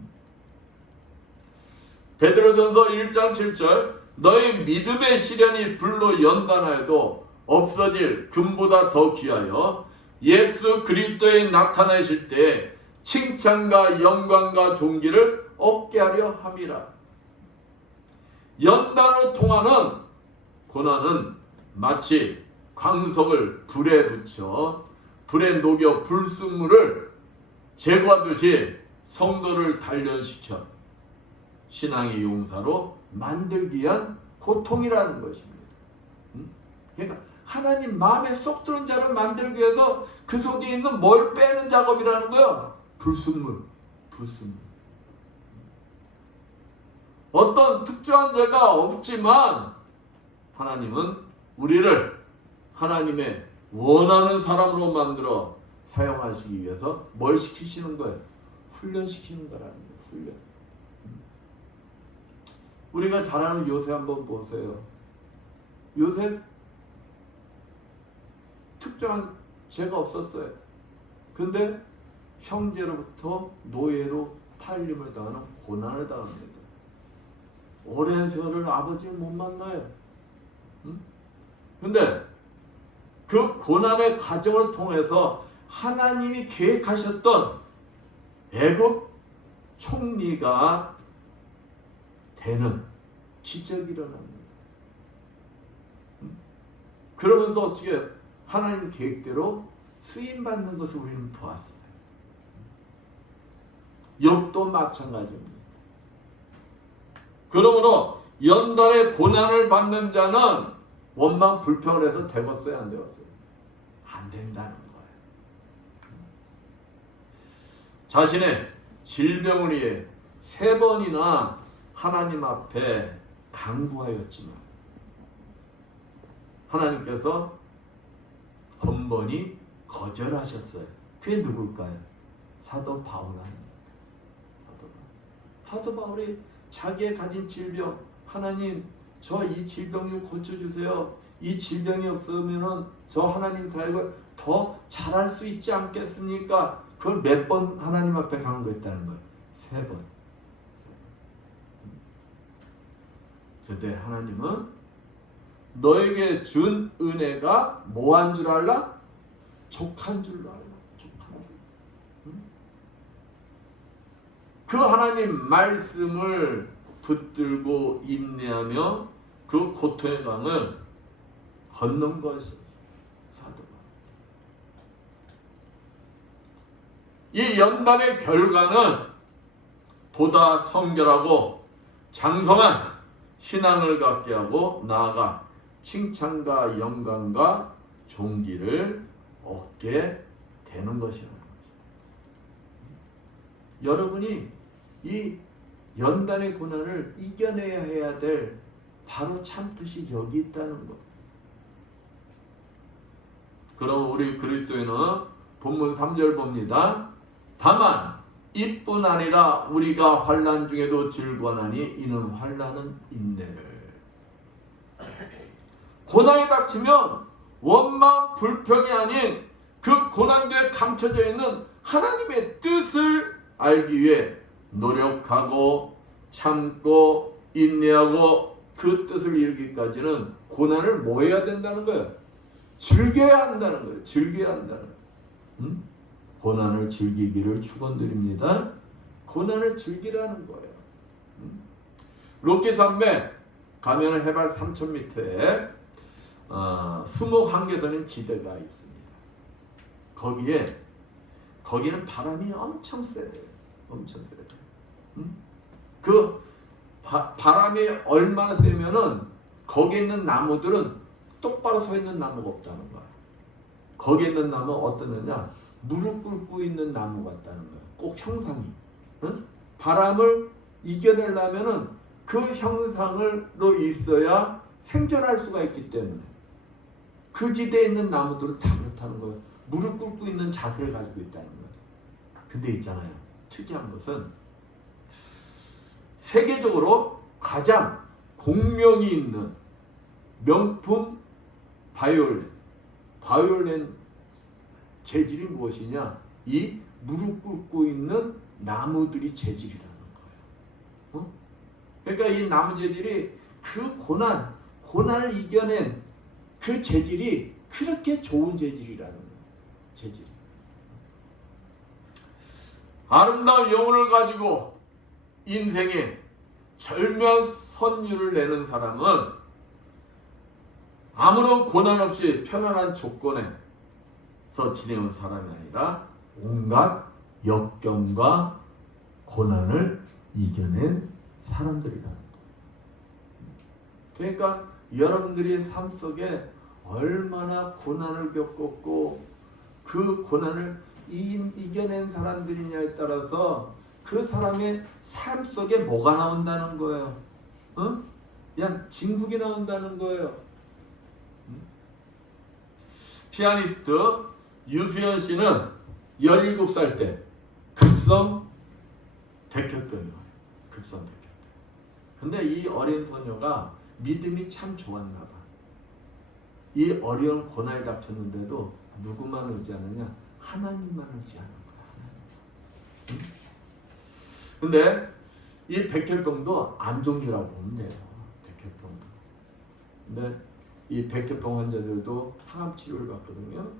베드로전서 1장 7절 너희 믿음의 시련이 불로 연단하여도 없어질 금보다 더 귀하여 예수 그리스도에 나타나실 때 칭찬과 영광과 존귀를 얻게 하려 함이라. 연단으로 통하는 고난은 마치 광석을 불에 붙여 불에 녹여 불순물을 제거하듯이 성도를 단련시켜 신앙의 용사로 만들기 위한 고통이라는 것입니다. 그러니까 하나님 마음에 쏙 드는 자를 만들기 위해서 그 속에 있는 뭘 빼는 작업이라는 거야. 불순물. 어떤 특정한 죄가 없지만 하나님은 우리를 하나님의 원하는 사람으로 만들어 사용하시기 위해서 뭘 시키시는 거예요? 훈련시키는 거라는 거예요. 훈련. 우리가 잘 아는 요셉 한번 보세요. 요셉 특정한 죄가 없었어요. 근데 형제로부터 노예로 팔림을 당하는 고난을 당합니다. 오랜 세월을 아버지를 못 만나요. 근데 그 고난의 과정을 통해서 하나님이 계획하셨던 애굽 총리가 되는 기적이 일어납니다. 그러면서 어떻게 하나님 계획대로 쓰임받는 것을 우리는 보았어요. 욥도 마찬가지입니다. 그러므로 연단의 고난을 받는 자는 원망 불평을 해서 되었어요, 안 되었어요? 안 된다는 거예요. 자신의 질병을 위해 3번이나 하나님 앞에 간구하였지만 하나님께서 번번이 거절하셨어요. 그게 누굴까요? 사도 바울 아닙니까? 사도 바울이 자기의 가진 질병, 하나님 저 이 질병 좀 고쳐주세요. 이 질병이 없으면 저 하나님 사역을 더 잘할 수 있지 않겠습니까? 그걸 몇 번 하나님 앞에 간구했다는 거예요. 3번. 근데 하나님은 너에게 준 은혜가 뭐한 줄 알라? 족한 줄로 알라. 족한 줄. 그 하나님 말씀을 붙들고 인내하며 그 고통의 강을 걷는 것이 사도가. 이 연단의 결과는 보다 성결하고 장성한 신앙을 갖게 하고 나아가 칭찬과 영광과 존귀를 얻게 되는 것이라는 거죠. 여러분이 이 연단의 고난을 이겨내야 해야 될 바로 참뜻이 여기 있다는 것. 그럼 우리 그리스도인은 본문 3절 봅니다. 다만 이뿐 아니라 우리가 환난 중에도 즐거워하니 이는 환난은 인내를. 고난이 닥치면 원망 불평이 아닌 그 고난에 감춰져 있는 하나님의 뜻을 알기 위해 노력하고 참고 인내하고 그 뜻을 이루기까지는 고난을 뭐 해야 된다는 거예요? 즐겨야 한다는 거예요. 즐겨야 한다는 거예요. 고난을 즐기기를 축원드립니다. 고난을 즐기라는 거예요. 로키산맥 가면 해발 3000m에 수목한계선인 지대가 있습니다. 거기는 바람이 엄청 세요. 엄청 세요. 그 바람이 얼마나 세면은 거기 있는 나무들은 똑바로 서 있는 나무가 없다는 거야. 거기 있는 나무 어떠느냐? 무릎 꿇고 있는 나무 같다는 거야. 꼭 형상이. 응? 바람을 이겨내려면은 그 형상으로 있어야 생존할 수가 있기 때문에 그 지대에 있는 나무들은 다 그렇다는 거예요. 무릎 꿇고 있는 자세를 가지고 있다는 거예요. 근데 있잖아요. 특이한 것은 세계적으로 가장 공명이 있는 명품 바이올린 재질이 무엇이냐? 이 무릎 꿇고 있는 나무들이 재질이라는 거예요. 그러니까 이 나무 재질이 그 고난을 이겨낸 그 재질이 그렇게 좋은 재질이라는 거예요. 재질. 아름다운 영혼을 가지고 인생의 절묘한 선율을 내는 사람은 아무런 고난 없이 편안한 조건에서 지내온 사람이 아니라 온갖 역경과 고난을 이겨낸 사람들이다. 그러니까 여러분들이 삶 속에 얼마나 고난을 겪었고 그 고난을 이겨낸 사람들이냐에 따라서 그 사람의 삶 속에 뭐가 나온다는 거예요. 응? 그냥 진국이 나온다는 거예요. 피아니스트 유수연 씨는 17살 때 급성 백혈병이 와요. 급성 백혈병. 근데 이 어린 소녀가 믿음이 참 좋았나 봐. 이 어려운 고난이 닥쳤는데도 누구만 의지하느냐? 하나님만 의지하는 거야. 하나님. 응? 근데 이 백혈병도 암 종류라고 보면 돼요. 백혈병도. 근데 이 백혈병 환자들도 항암 치료를 받거든요.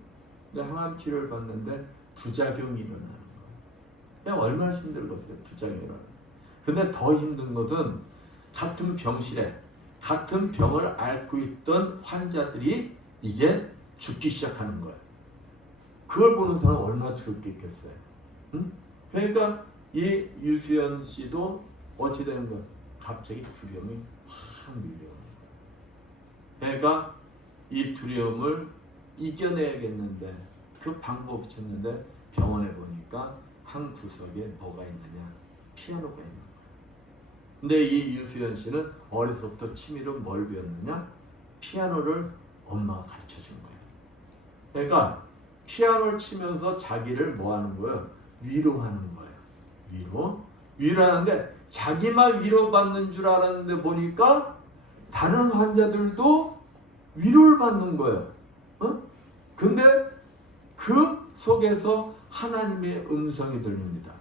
근데 항암 치료를 받는데 부작용이 일어나는 거예요. 그냥 얼마나 힘들겠어요. 부작용이 일어나는 거예요. 근데 더 힘든 것은 같은 병실에 같은 병을 앓고 있던 환자들이 이제 죽기 시작하는 거예요. 그걸 보는 사람 얼마나 두렵게 있겠어요. 응? 그러니까 이 유수연 씨도 어찌 되는 거예요? 갑자기 두려움이 확 밀려오는 거예요. 그러니까 이 두려움을 이겨내야겠는데 그 방법이 찾는데 병원에 보니까 한 구석에 뭐가 있느냐? 피아노가 있는 거예요. 근데 이 유수연 씨는 어려서부터 취미로 뭘 배웠느냐? 피아노를 엄마가 가르쳐 준 거예요. 그러니까 피아노를 치면서 자기를 뭐 하는 거예요? 위로하는 거예요. 위로하는데 자기만 위로받는 줄 알았는데 보니까 다른 환자들도 위로를 받는 거예요. 근데 그 속에서 하나님의 음성이 들립니다.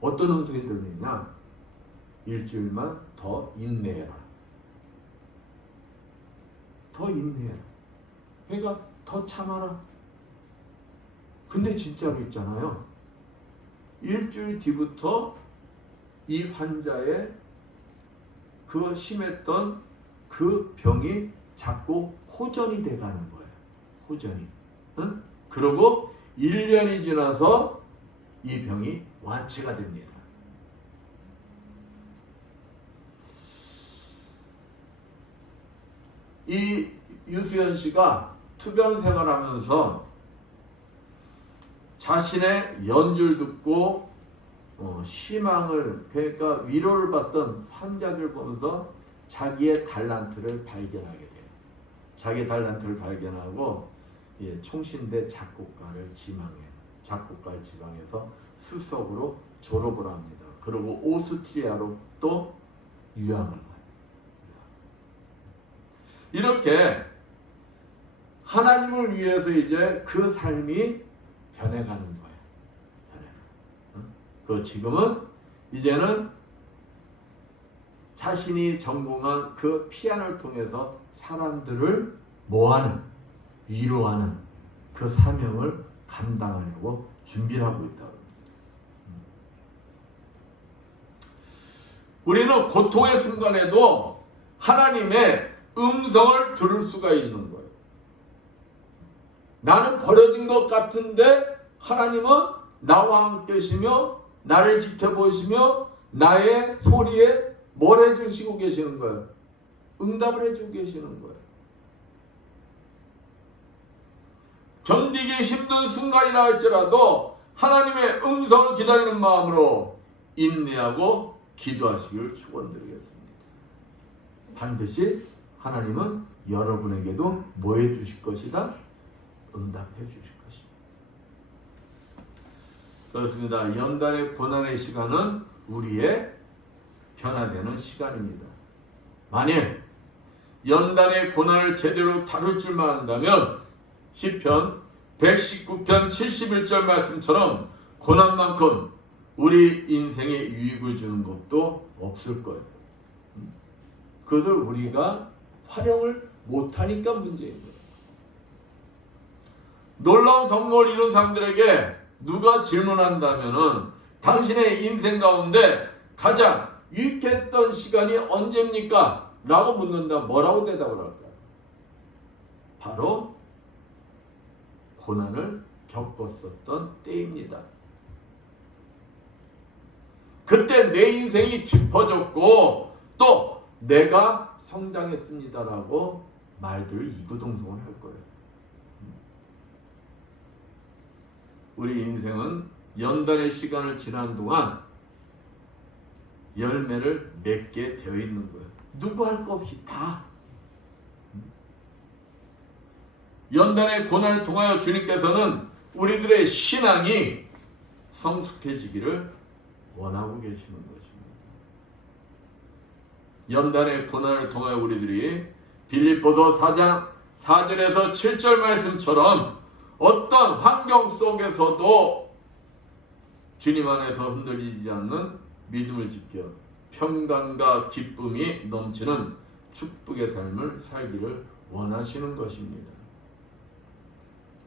어떤 음성이 들리냐? 일주일만 더 인내해라. 더 인내해라. 그러니까 더 참아라. 근데 진짜로 있잖아요. 일주일 뒤부터 이 환자의 그 심했던 그 병이 자꾸 호전이 돼가는 거예요. 호전이. 응? 그리고 1년이 지나서 이 병이 완치가 됩니다. 이 유수연 씨가 투병 생활하면서 자신의 연주를 듣고 희망을, 그러니까 위로를 받던 환자들 보면서 자기의 달란트를 발견하게 돼요. 자기의 달란트를 발견하고 총신대 작곡가를 지망해요. 작곡가를 지망해서 수석으로 졸업을 합니다. 그리고 오스트리아로 또 유학을 가요. 이렇게 하나님을 위해서 이제 그 삶이 변해가는 거예요. 그 지금은 이제는 자신이 전공한 그 피아노를 통해서 사람들을 뭐하는, 위로하는 그 사명을 감당하려고 준비를 하고 있다고. 우리는 고통의 순간에도 하나님의 음성을 들을 수가 있는 거예요. 나는 버려진 것 같은데 하나님은 나와 함께 계시며 나를 지켜보시며 나의 소리에 뭘 해주시고 계시는 거예요? 응답을 해주고 계시는 거예요. 견디기 힘든 순간이라 할지라도 하나님의 음성을 기다리는 마음으로 인내하고 기도하시기를 축원드리겠습니다. 반드시 하나님은 여러분에게도 뭐 해주실 것이다? 응답해 주실 것입니다. 그렇습니다. 연단의 고난의 시간은 우리의 변화되는 시간입니다. 만일 연단의 고난을 제대로 다룰 줄만 안다면 시편 119편 71절 말씀처럼 고난만큼 우리 인생에 유익을 주는 것도 없을 거예요. 그것을 우리가 활용을 못하니까 문제인 거예요. 놀라운 성공을 이룬 사람들에게 누가 질문한다면은 당신의 인생 가운데 가장 유익했던 시간이 언제입니까? 라고 묻는다. 뭐라고 대답을 할까요? 바로 고난을 겪었었던 때입니다. 그때 내 인생이 깊어졌고 또 내가 성장했습니다라고 말들을 이구동성을 할 거예요. 우리 인생은 연단의 시간을 지난 동안 열매를 맺게 되어 있는 거예요. 누구 할 거 없이 다. 연단의 고난을 통하여 주님께서는 우리들의 신앙이 성숙해지기를 원하고 계시는 것입니다. 연단의 고난을 통하여 우리들이 빌립보서 4장 4절에서 7절 말씀처럼 어떤 환경 속에서도 주님 안에서 흔들리지 않는 믿음을 지켜 평강과 기쁨이 넘치는 축복의 삶을 살기를 원하시는 것입니다.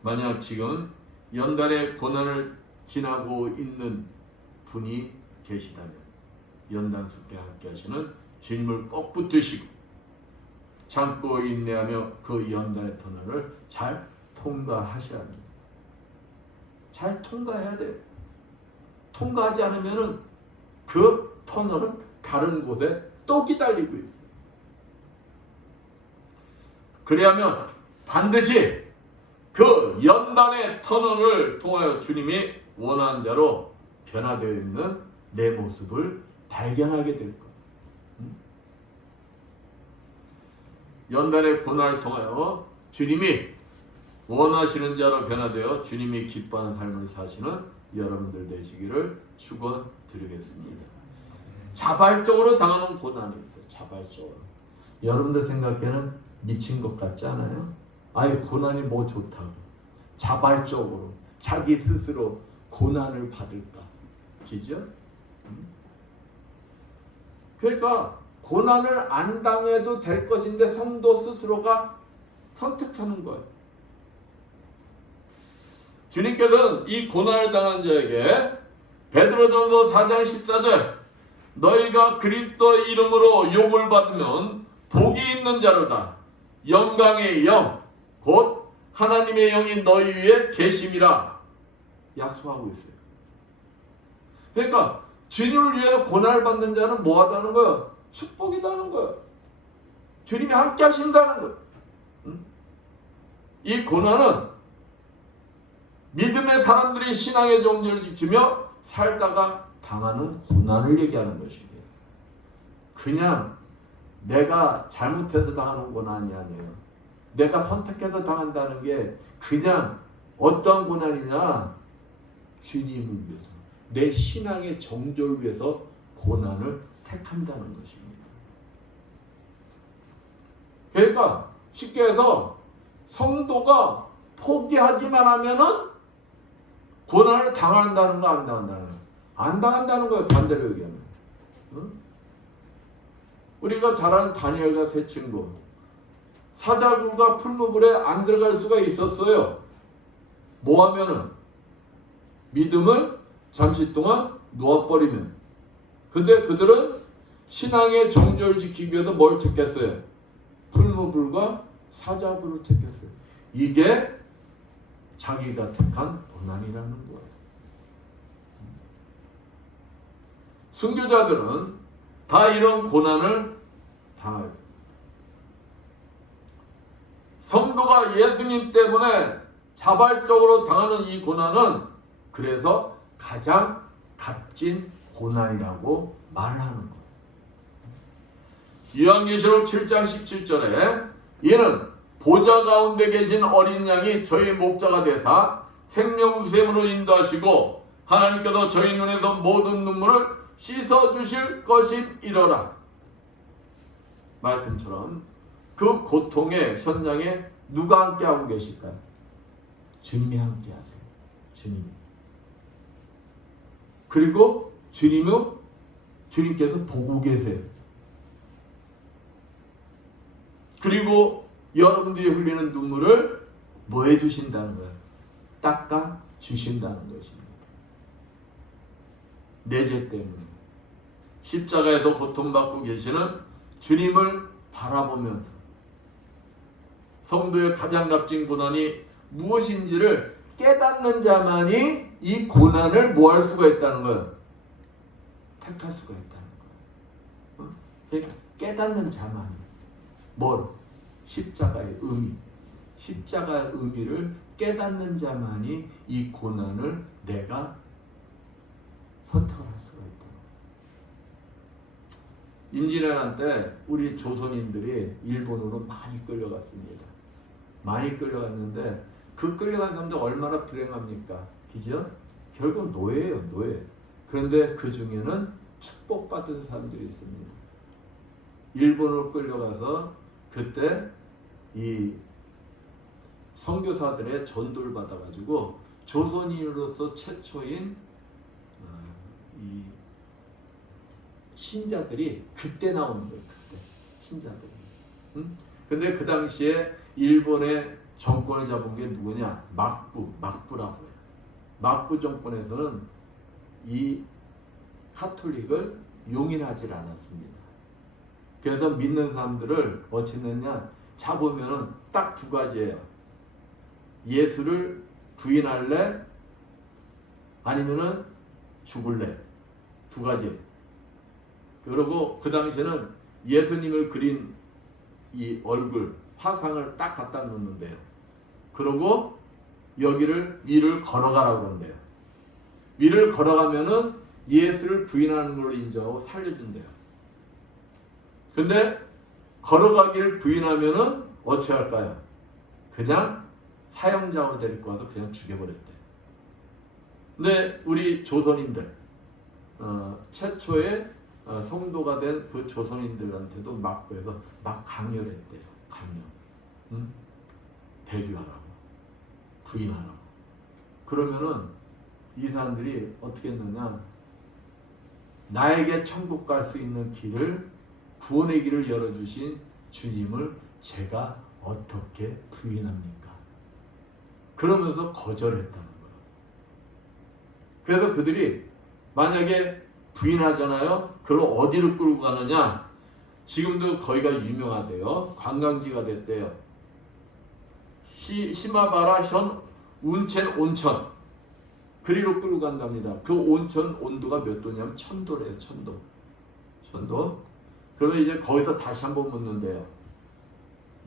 만약 지금 연단의 고난을 지나고 있는 분이 계시다면 연단숙회 함께 하시는 주님을 꼭 붙드시고 참고 인내하며 그 연단의 터널을 잘 통과하셔야 합니다. 잘 통과해야 돼요. 통과하지 않으면 그 터널은 다른 곳에 또 기다리고 있어요. 그래야면 반드시 그 연단의 터널을 통하여 주님이 원하는 자로 변화되어 있는 내 모습을 발견하게 될 거예요. 연단의 고난을 통하여 주님이 원하시는 자로 변화되어 주님이 기뻐하는 삶을 사시는 여러분들 되시기를 축원드리겠습니다. 자발적으로 당하는 고난이 있어요. 자발적으로. 여러분들 생각에는 미친 것 같지 않아요? 아예 고난이 뭐 좋다고. 자발적으로 자기 스스로 고난을 받을까. 그죠? 그러니까 고난을 안 당해도 될 것인데 성도 스스로가 선택하는 거예요. 주님께서는 이 고난을 당한 자에게 베드로전서 4장 14절 너희가 그리스도의 이름으로 욕을 받으면 복이 있는 자로다. 영광의 영 곧 하나님의 영이 너희 위에 계심이라 약속하고 있어요. 그러니까 주님을 위해서 고난을 받는 자는 뭐 하다는 거예요? 축복이다는 거예요. 주님이 함께 하신다는 거예요. 이 고난은 믿음의 사람들이 신앙의 정죄를 지키며 살다가 당하는 고난을 얘기하는 것입니다. 그냥 내가 잘못해서 당하는 고난이 아니에요. 내가 선택해서 당한다는 게 그냥 어떤 고난이냐, 주님을 위해서 내 신앙의 정조를 위해서 고난을 택한다는 것입니다. 그러니까 쉽게 해서 성도가 포기하기만 하면은 고난을 당한다는 거 안 당한다는 거? 안 당한다는 거예요. 반대로 얘기하면. 응? 우리가 잘 아는 다니엘과 세 친구, 사자굴과 풀무불에 안 들어갈 수가 있었어요. 뭐 하면은 믿음을 잠시 동안 놓아버리면. 근데 그들은 신앙의 정조를 지키기 위해서 뭘 택했어요? 풀무불과 사자굴을 택했어요. 이게 자기가 택한 고난이라는 거예요. 순교자들은 다 이런 고난을 당해요. 성도가 예수님 때문에 자발적으로 당하는 이 고난은 그래서 가장 값진 고난이라고 말을 하는 거예요. 요한계시록 7장 17절에 이는 보좌 가운데 계신 어린 양이 저희 목자가 되사 생명샘으로 인도하시고 하나님께서 저희 눈에서 모든 눈물을 씻어주실 것임이러라. 말씀처럼 그 고통의 현장에 누가 함께하고 계실까요? 주님이 함께하세요. 주님이. 그리고 주님께서 보고 계세요. 그리고 여러분들이 흘리는 눈물을 뭐 해주신다는 거예요? 닦아 주신다는 것입니다. 내 죄 때문에, 십자가에서 고통받고 계시는 주님을 바라보면서 성도의 가장 값진 고난이 무엇인지를 깨닫는 자만이 이 고난을 뭐 할 수가 있다는 거예요? 택할 수가 있다는 거예요. 그러니까 깨닫는 자만이 뭘? 십자가의 의미, 십자가의 의미를 깨닫는 자만이 이 고난을 내가 선택을 할 수가 있다. 임진왜란 때 우리 조선인들이 일본으로 많이 끌려갔습니다. 많이 끌려갔는데 그 끌려간 사람들 얼마나 불행합니까? 그죠? 결국 노예예요, 노예. 그런데 그 중에는 축복받은 사람들이 있습니다. 일본으로 끌려가서 그때 이 선교사들의 전도를 받아가지고 조선인으로서 최초인 이 신자들이 그때 나오는 거예요. 그때 신자들이. 근데 그 당시에 일본의 정권을 잡은 게 누구냐? 막부라고 해요. 막부 정권에서는 이 카톨릭을 용인하지 않았습니다. 그래서 믿는 사람들을 어찌했느냐? 잡으면은 딱 두 가지예요. 예수를 부인할래? 아니면은 죽을래? 두 가지. 그리고 그 당시에는 예수님을 그린 이 얼굴, 화상을 딱 갖다 놓는데요. 그리고 여기를 위를 걸어가라고 그러는데요. 위를 걸어가면은 예수를 부인하는 걸로 인정하고 살려준대요. 근데 걸어가기를 부인하면은 어찌 할까요? 그냥 사형장으로 데리고 와서 그냥 죽여버렸대요. 근데 우리 조선인들 최초의 성도가 된 그 조선인들한테도 막부해서 막 강요했대요. 강요. 배교하라고, 부인하라고. 그러면은 이 사람들이 어떻게 했느냐? 나에게 천국 갈 수 있는 길을, 구원의 길을 열어주신 주님을 제가 어떻게 부인합니까? 그러면서 거절했다는 거예요. 그래서 그들이 만약에 부인하잖아요. 그걸 어디로 끌고 가느냐? 지금도 거기가 유명하대요. 관광지가 됐대요. 시마바라 현 운첸 온천. 그리로 끌고 간답니다. 그 온천 온도가 몇 도냐면 1000도래요. 1000도. 1000도. 그러면 이제 거기서 다시 한번 묻는데요.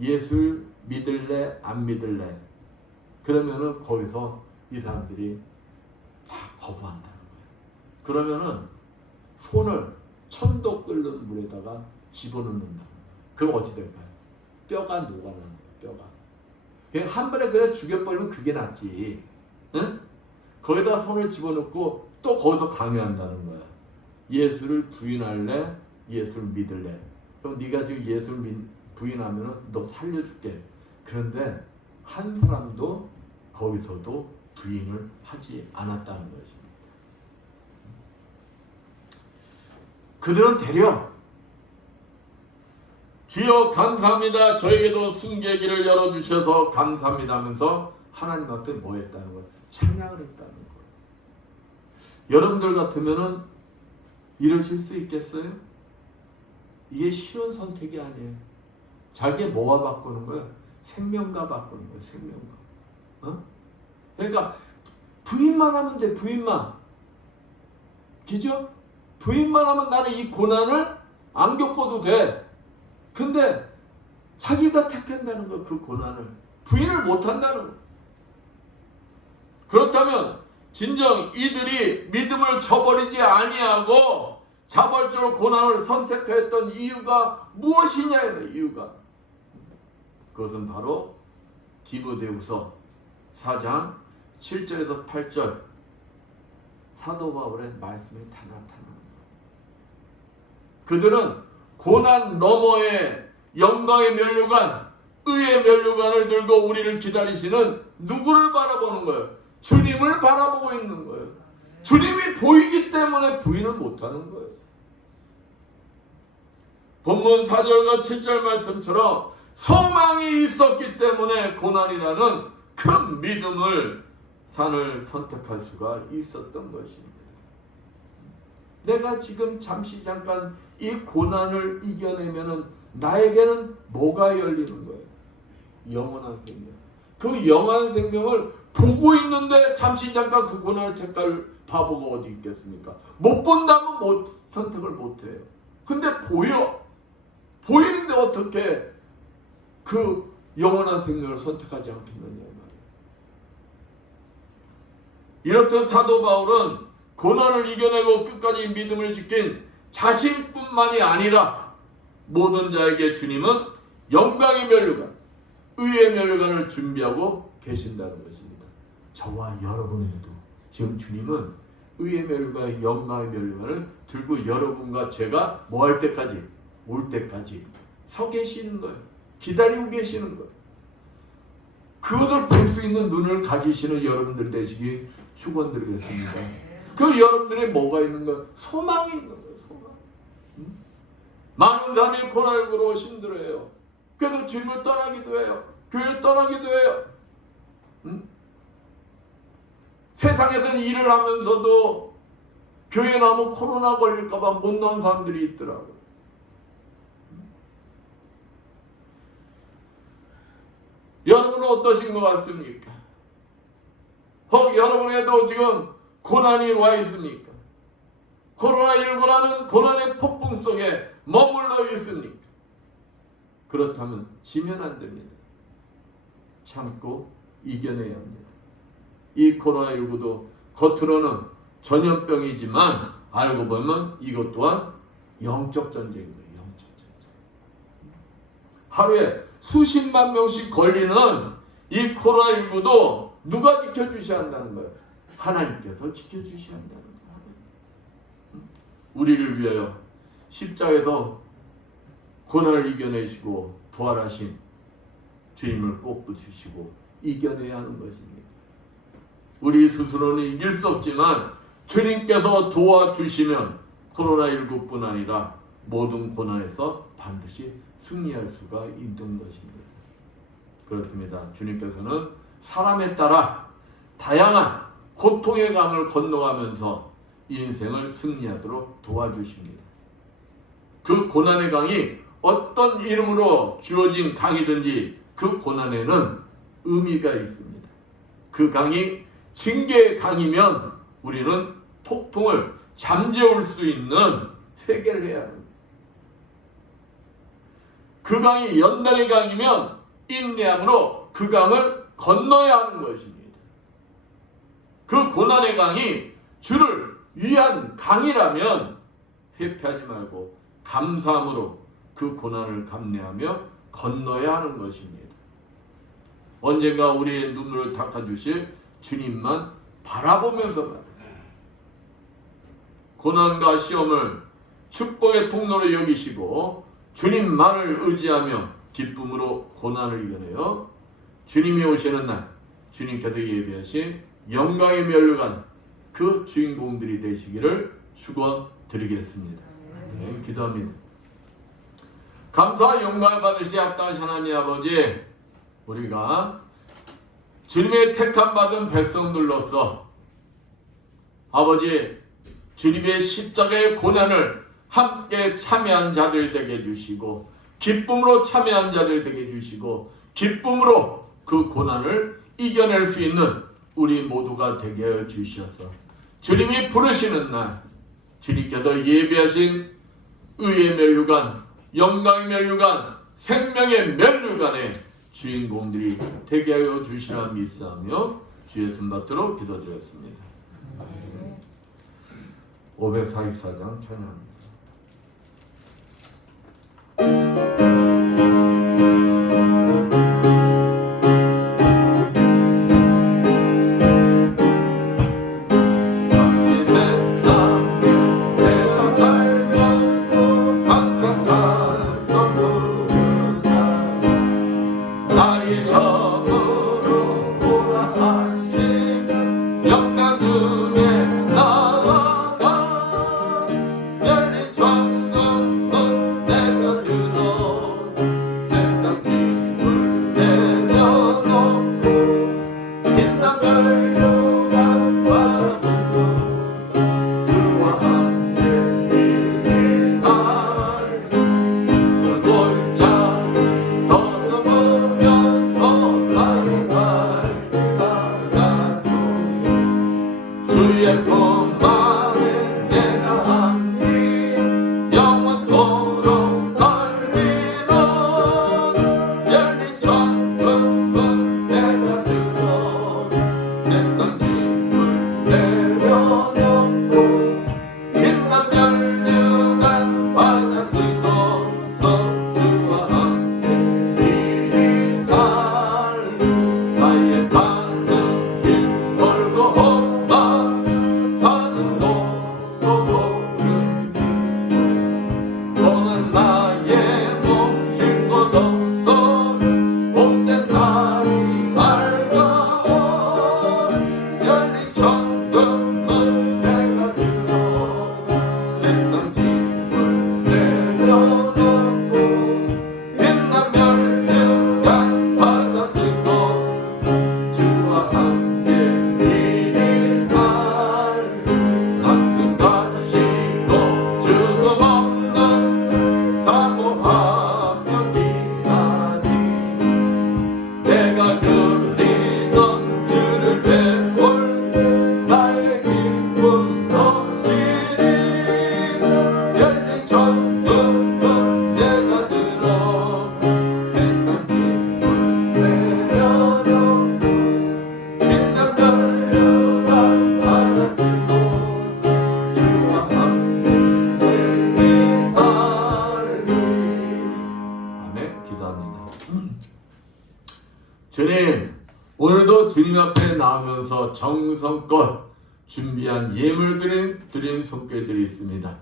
예수를 믿을래? 안 믿을래? 그러면은 거기서 이 사람들이 다 거부한다는 거예요. 그러면은 손을 1000도 끓는 물에다가 집어넣는다. 그럼 어찌 될까요? 뼈가 녹아나는 거예요. 뼈가. 그냥 한 번에 그냥 죽여버리면 그게 낫지. 응? 거기다 손을 집어넣고 또 거기서 강요한다는 거야. 예수를 부인할래? 예수를 믿을래? 그럼 네가 지금 예수를 부인하면 너 살려줄게. 그런데 한 사람도 거기서도 부인을 하지 않았다는 것입니다. 그들은 되려 주여 감사합니다. 저에게도 순례길을 열어주셔서 감사합니다 하면서 하나님 앞에 뭐 했다는 거예요? 찬양을 했다는 거예요. 여러분들 같으면은 이러실 수 있겠어요? 이게 쉬운 선택이 아니에요. 자기의 뭐와 바꾸는 거예요? 생명과 바꾸는 거예요. 생명과. 그러니까 부인만 하면 돼. 부인만. 그죠? 부인만 하면 나는 이 고난을 안 겪어도 돼. 근데 자기가 택한다는 거, 그 고난을 부인을 못한다는 거. 그렇다면 진정 이들이 믿음을 저버리지 아니하고 자발적으로 고난을 선택했던 이유가 무엇이냐? 이유가 그것은 바로 디모데후서 4장 7절에서 8절 사도 바울의 말씀이 다 나타납니다. 그들은 고난 너머의 영광의 면류관, 의의 면류관을 들고 우리를 기다리시는 누구를 바라보는 거예요? 주님을 바라보고 있는 거예요. 주님이 보이기 때문에 부인을 못하는 거예요. 본문 4절과 7절 말씀처럼 소망이 있었기 때문에 고난이라는 큰 믿음을 산을 선택할 수가 있었던 것입니다. 내가 지금 잠시 잠깐 이 고난을 이겨내면은 나에게는 뭐가 열리는 거예요? 영원한 생명. 그 영원한 생명을 보고 있는데 잠시 잠깐 그 고난을 택할 바보가 어디 있겠습니까? 못 본다면 선택을 못 해요. 근데 보이는데 어떻게 그 영원한 생명을 선택하지 않겠느냐 이 말이에요. 이렇듯 사도 바울은 고난을 이겨내고 끝까지 믿음을 지킨 자신뿐만이 아니라 모든 자에게 주님은 영광의 면류관, 의의 면류관을 준비하고 계신다는 것입니다. 저와 여러분에게도 지금 주님은 의의 면류관, 영광의 면류관을 들고 여러분과 제가 뭐 할 때까지? 올 때까지 서 계시는 거예요. 기다리고 계시는 거예요. 그것을 볼 수 있는 눈을 가지시는 여러분들 되시기 축원드리겠습니다. 그 여러분들의 뭐가 있는 거예요? 소망이 있는 거예요. 소망. 많은 사람이 코로나19로 힘들어해요. 그래도 주님을 떠나기도 해요. 교회를 떠나기도 해요. 세상에서는 일을 하면서도 교회 나오면 코로나 걸릴까봐 못 나온 사람들이 있더라고요. 여러분은 어떠신 것 같습니까? 혹 여러분에도 지금 고난이 와 있습니까? 코로나19라는 고난의 폭풍 속에 머물러 있습니까? 그렇다면 지면 안 됩니다. 참고 이겨내야 합니다. 이 코로나19도 겉으로는 전염병이지만 알고 보면 이것 또한 영적 전쟁인 거예요. 영적 전쟁. 하루에 수십만 명씩 걸리는 이 코로나19도 누가 지켜주셔야 한다는 거예요? 하나님께서 지켜주셔야 한다는 거예요. 우리를 위하여 십자가에서 고난을 이겨내시고 부활하신 주님을 꼭 붙이시고 이겨내야 하는 것입니다. 우리 스스로는 이길 수 없지만 주님께서 도와주시면 코로나19뿐 아니라 모든 고난에서 반드시 승리할 수가 있는 것입니다. 그렇습니다. 주님께서는 사람에 따라 다양한 고통의 강을 건너가면서 인생을 승리하도록 도와주십니다. 그 고난의 강이 어떤 이름으로 주어진 강이든지 그 고난에는 의미가 있습니다. 그 강이 징계의 강이면 우리는 폭풍을 잠재울 수 있는 회개를 해야 합니다. 그 강이 연단의 강이면 인내함으로 그 강을 건너야 하는 것입니다. 그 고난의 강이 주를 위한 강이라면 회피하지 말고 감사함으로 그 고난을 감내하며 건너야 하는 것입니다. 언젠가 우리의 눈물을 닦아주실 주님만 바라보면서 말입니다. 고난과 시험을 축복의 통로로 여기시고 주님만을 의지하며 기쁨으로 고난을 이겨내어 주님이 오시는 날 주님께서 예비하신 영광의 면류관 그 주인공들이 되시기를 축원드리겠습니다. 네, 기도합니다. 감사와 영광을 받으시 합당하신 하나님 아버지, 우리가 주님의 택함 받은 백성들로서 아버지 주님의 십자가의 고난을 함께 참여한 자들 되게 해주시고 기쁨으로 참여한 자들 되게 해주시고 기쁨으로 그 고난을 이겨낼 수 있는 우리 모두가 되게 해 주셔서 주님이 부르시는 날 주님께서 예비하신 의의 면류관, 영광의 면류관, 생명의 면류관의 주인공들이 되게 하여 주시라 믿사하며 주의 손받들어 기도드렸습니다. 544장 찬양합니다. 바랍니다. 주님, 오늘도 주님 앞에 나오면서 정성껏 준비한 예물들을 드린 손길들이 있습니다.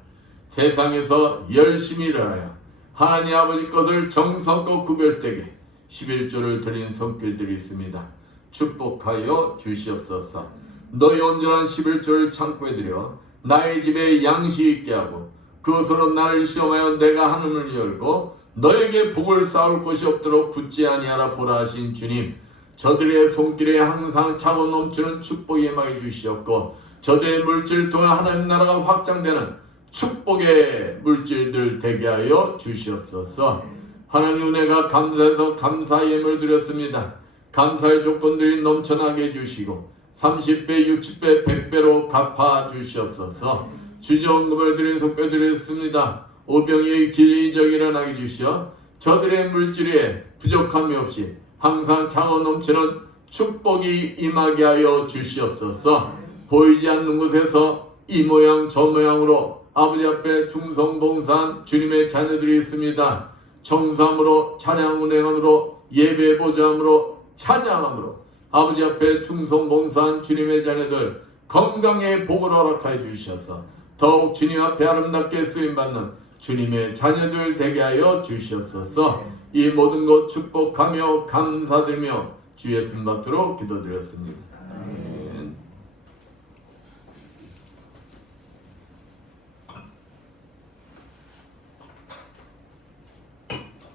세상에서 열심히 일하여 하나님 아버지 것을 정성껏 구별되게 11조를 드린 손길들이 있습니다. 축복하여 주시옵소서. 너희 온전한 11조를 창고에 들여 나의 집에 양식이 있게 하고 그것으로 나를 시험하여 내가 하늘을 열고 너에게 복을 쌓을 것이 없도록 굳지 아니하라 보라 하신 주님, 저들의 손길에 항상 차고 넘치는 축복이 임하게 주시옵고 저들의 물질 통해 하나님 나라가 확장되는 축복의 물질들 되게 하여 주시옵소서. 하나님 은혜가 감사해서 감사 예물 드렸습니다. 감사의 조건들이 넘쳐나게 해주시고 30배, 60배, 100배로 갚아 주시옵소서. 주정금을 드린 손께 드렸습니다. 오병이의 길이 저기 일어나게 주시어 저들의 물질에 부족함이 없이 항상 차고 넘치는 축복이 임하게 하여 주시옵소서. 보이지 않는 곳에서 이 모양 저 모양으로 아버지 앞에 충성봉사한 주님의 자녀들이 있습니다. 정삼으로 찬양 운행함으로 예배 보좌함으로 찬양함으로 아버지 앞에 충성봉사한 주님의 자녀들 건강에 복을 허락하여 주셔서 더욱 주님 앞에 아름답게 쓰임받는 주님의 자녀들 되게 하여 주시옵소서. 이 모든 것 축복하며 감사드리며 주 예수님 받도록 기도드렸습니다. 아멘.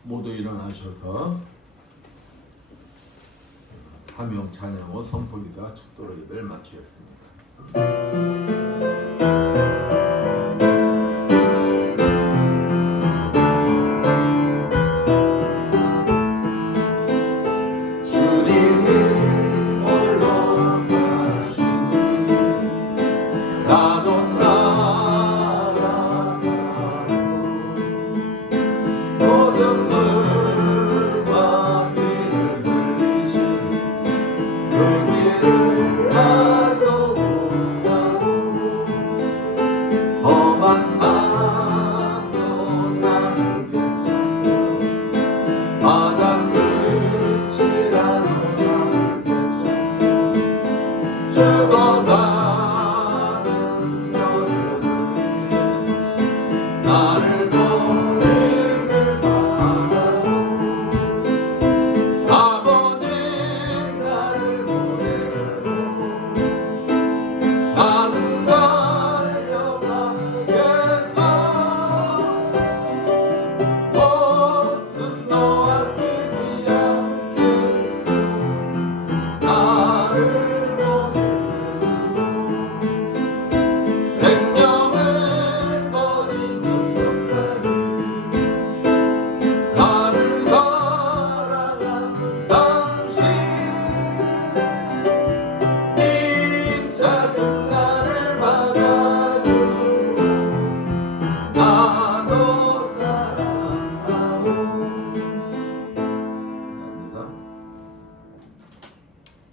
모두 일어나셔서 사명 찬양호 선포기가 축도로 예배를 마치겠습니다.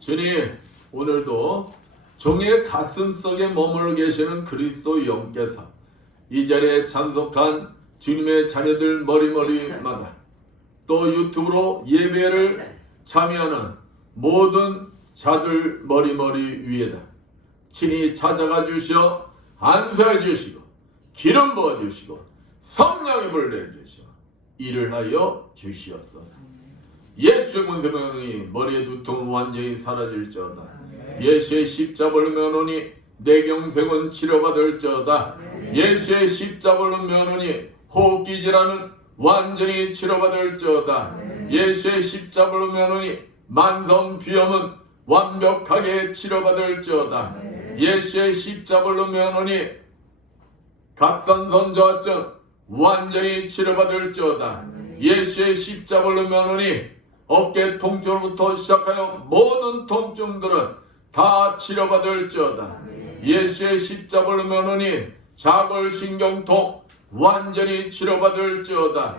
주님, 오늘도 종의 가슴속에 머물러 계시는 그리스도 영께서 이 자리에 참석한 주님의 자녀들 머리머리마다 또 유튜브로 예배를 참여하는 모든 자들 머리머리 위에다 친히 찾아가 주시어 안수해 주시고 기름 부어 주시고 성령의 불을 내주시어 일을 하여 주시옵소서. 예수의 문제명이 머리의 두통은 완전히 사라질지어다. 예수의 십자벌로 면허니 내 경생은 치료받을지어다. 예수의 십자벌로 면허니 호흡기 질환은 완전히 치료받을지어다. 예수의 십자벌로 면허니 만성 비염은 완벽하게 치료받을지어다. 예수의 십자벌로 면허니 갑상선저하증 완전히 치료받을지어다. 예수의 십자벌로 면허니 어깨 통증부터 시작하여 모든 통증들은 다 치료받을지어다. 예수의 십자벌로 면허니 자골신경통 완전히 치료받을지어다.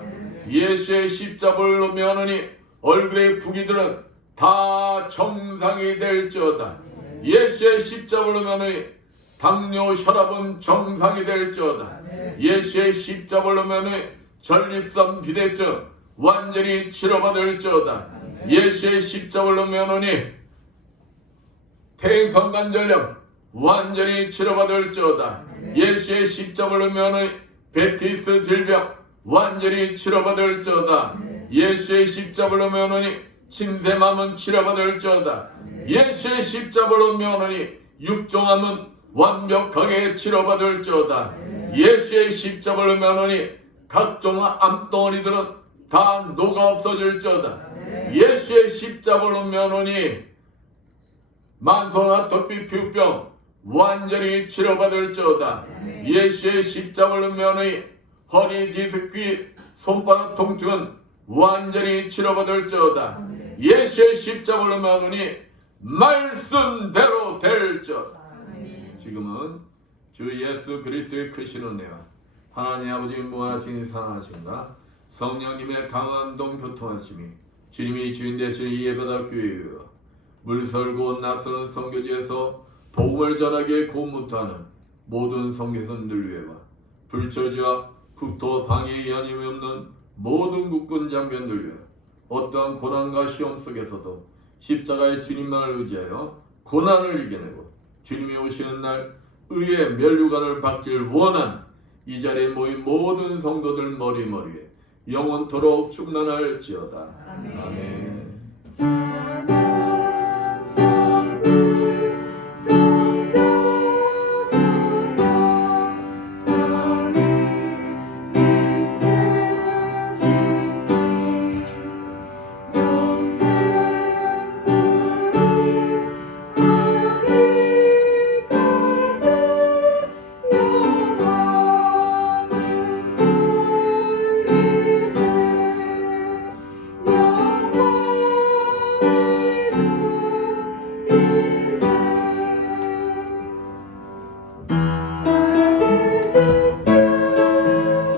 예수의 십자벌로 면허니 얼굴의 부기들은 다 정상이 될지어다. 예수의 십자벌로 면허니 당뇨 혈압은 정상이 될지어다. 예수의 십자벌로 면허니 전립선 비대증 완전히 치료받을지어다. 예수의 십자가로 면허니 태행성간전염 완전히 치료받을지어다. 예수의 십자가로 면허니 베티스 질병 완전히 치료받을지어다. 예수의 십자가로 면허니 침샘암은 치료받을지어다. 예수의 십자가로 면허니 육종암은 완벽하게 치료받을지어다. 예수의 십자가로 면허니 각종 암덩어리들은 다 녹아 없어질지어다. 예수의 십자가로 면허니 만성 아토피 피부병 완전히 치료받을지어다. 예수의 십자가로 면허니 허리 디스크 손바닥 통증은 완전히 치료받을지어다. 예수의 십자가로 면허니 말씀대로 될지어다. 지금은 주 예수 그리스도의 크신 은혜와 하나님 아버지 무한하신 사랑하심과 성령님의 강한 동 교통하심이 주님이 주인 되신 이 예배답기 위하여 물설고 낯서는 선교지에서 복음을 전하기에 고무하는 모든 선교사님들 위해와 불처지와 국토 방해에 연임이 없는 모든 국군 장병들 위해 어떠한 고난과 시험 속에서도 십자가의 주님만을 의지하여 고난을 이겨내고 주님이 오시는 날 의의 면류관을 받길 원한 이 자리에 모인 모든 성도들 머리에 영원토록 충만할지어다. 아멘.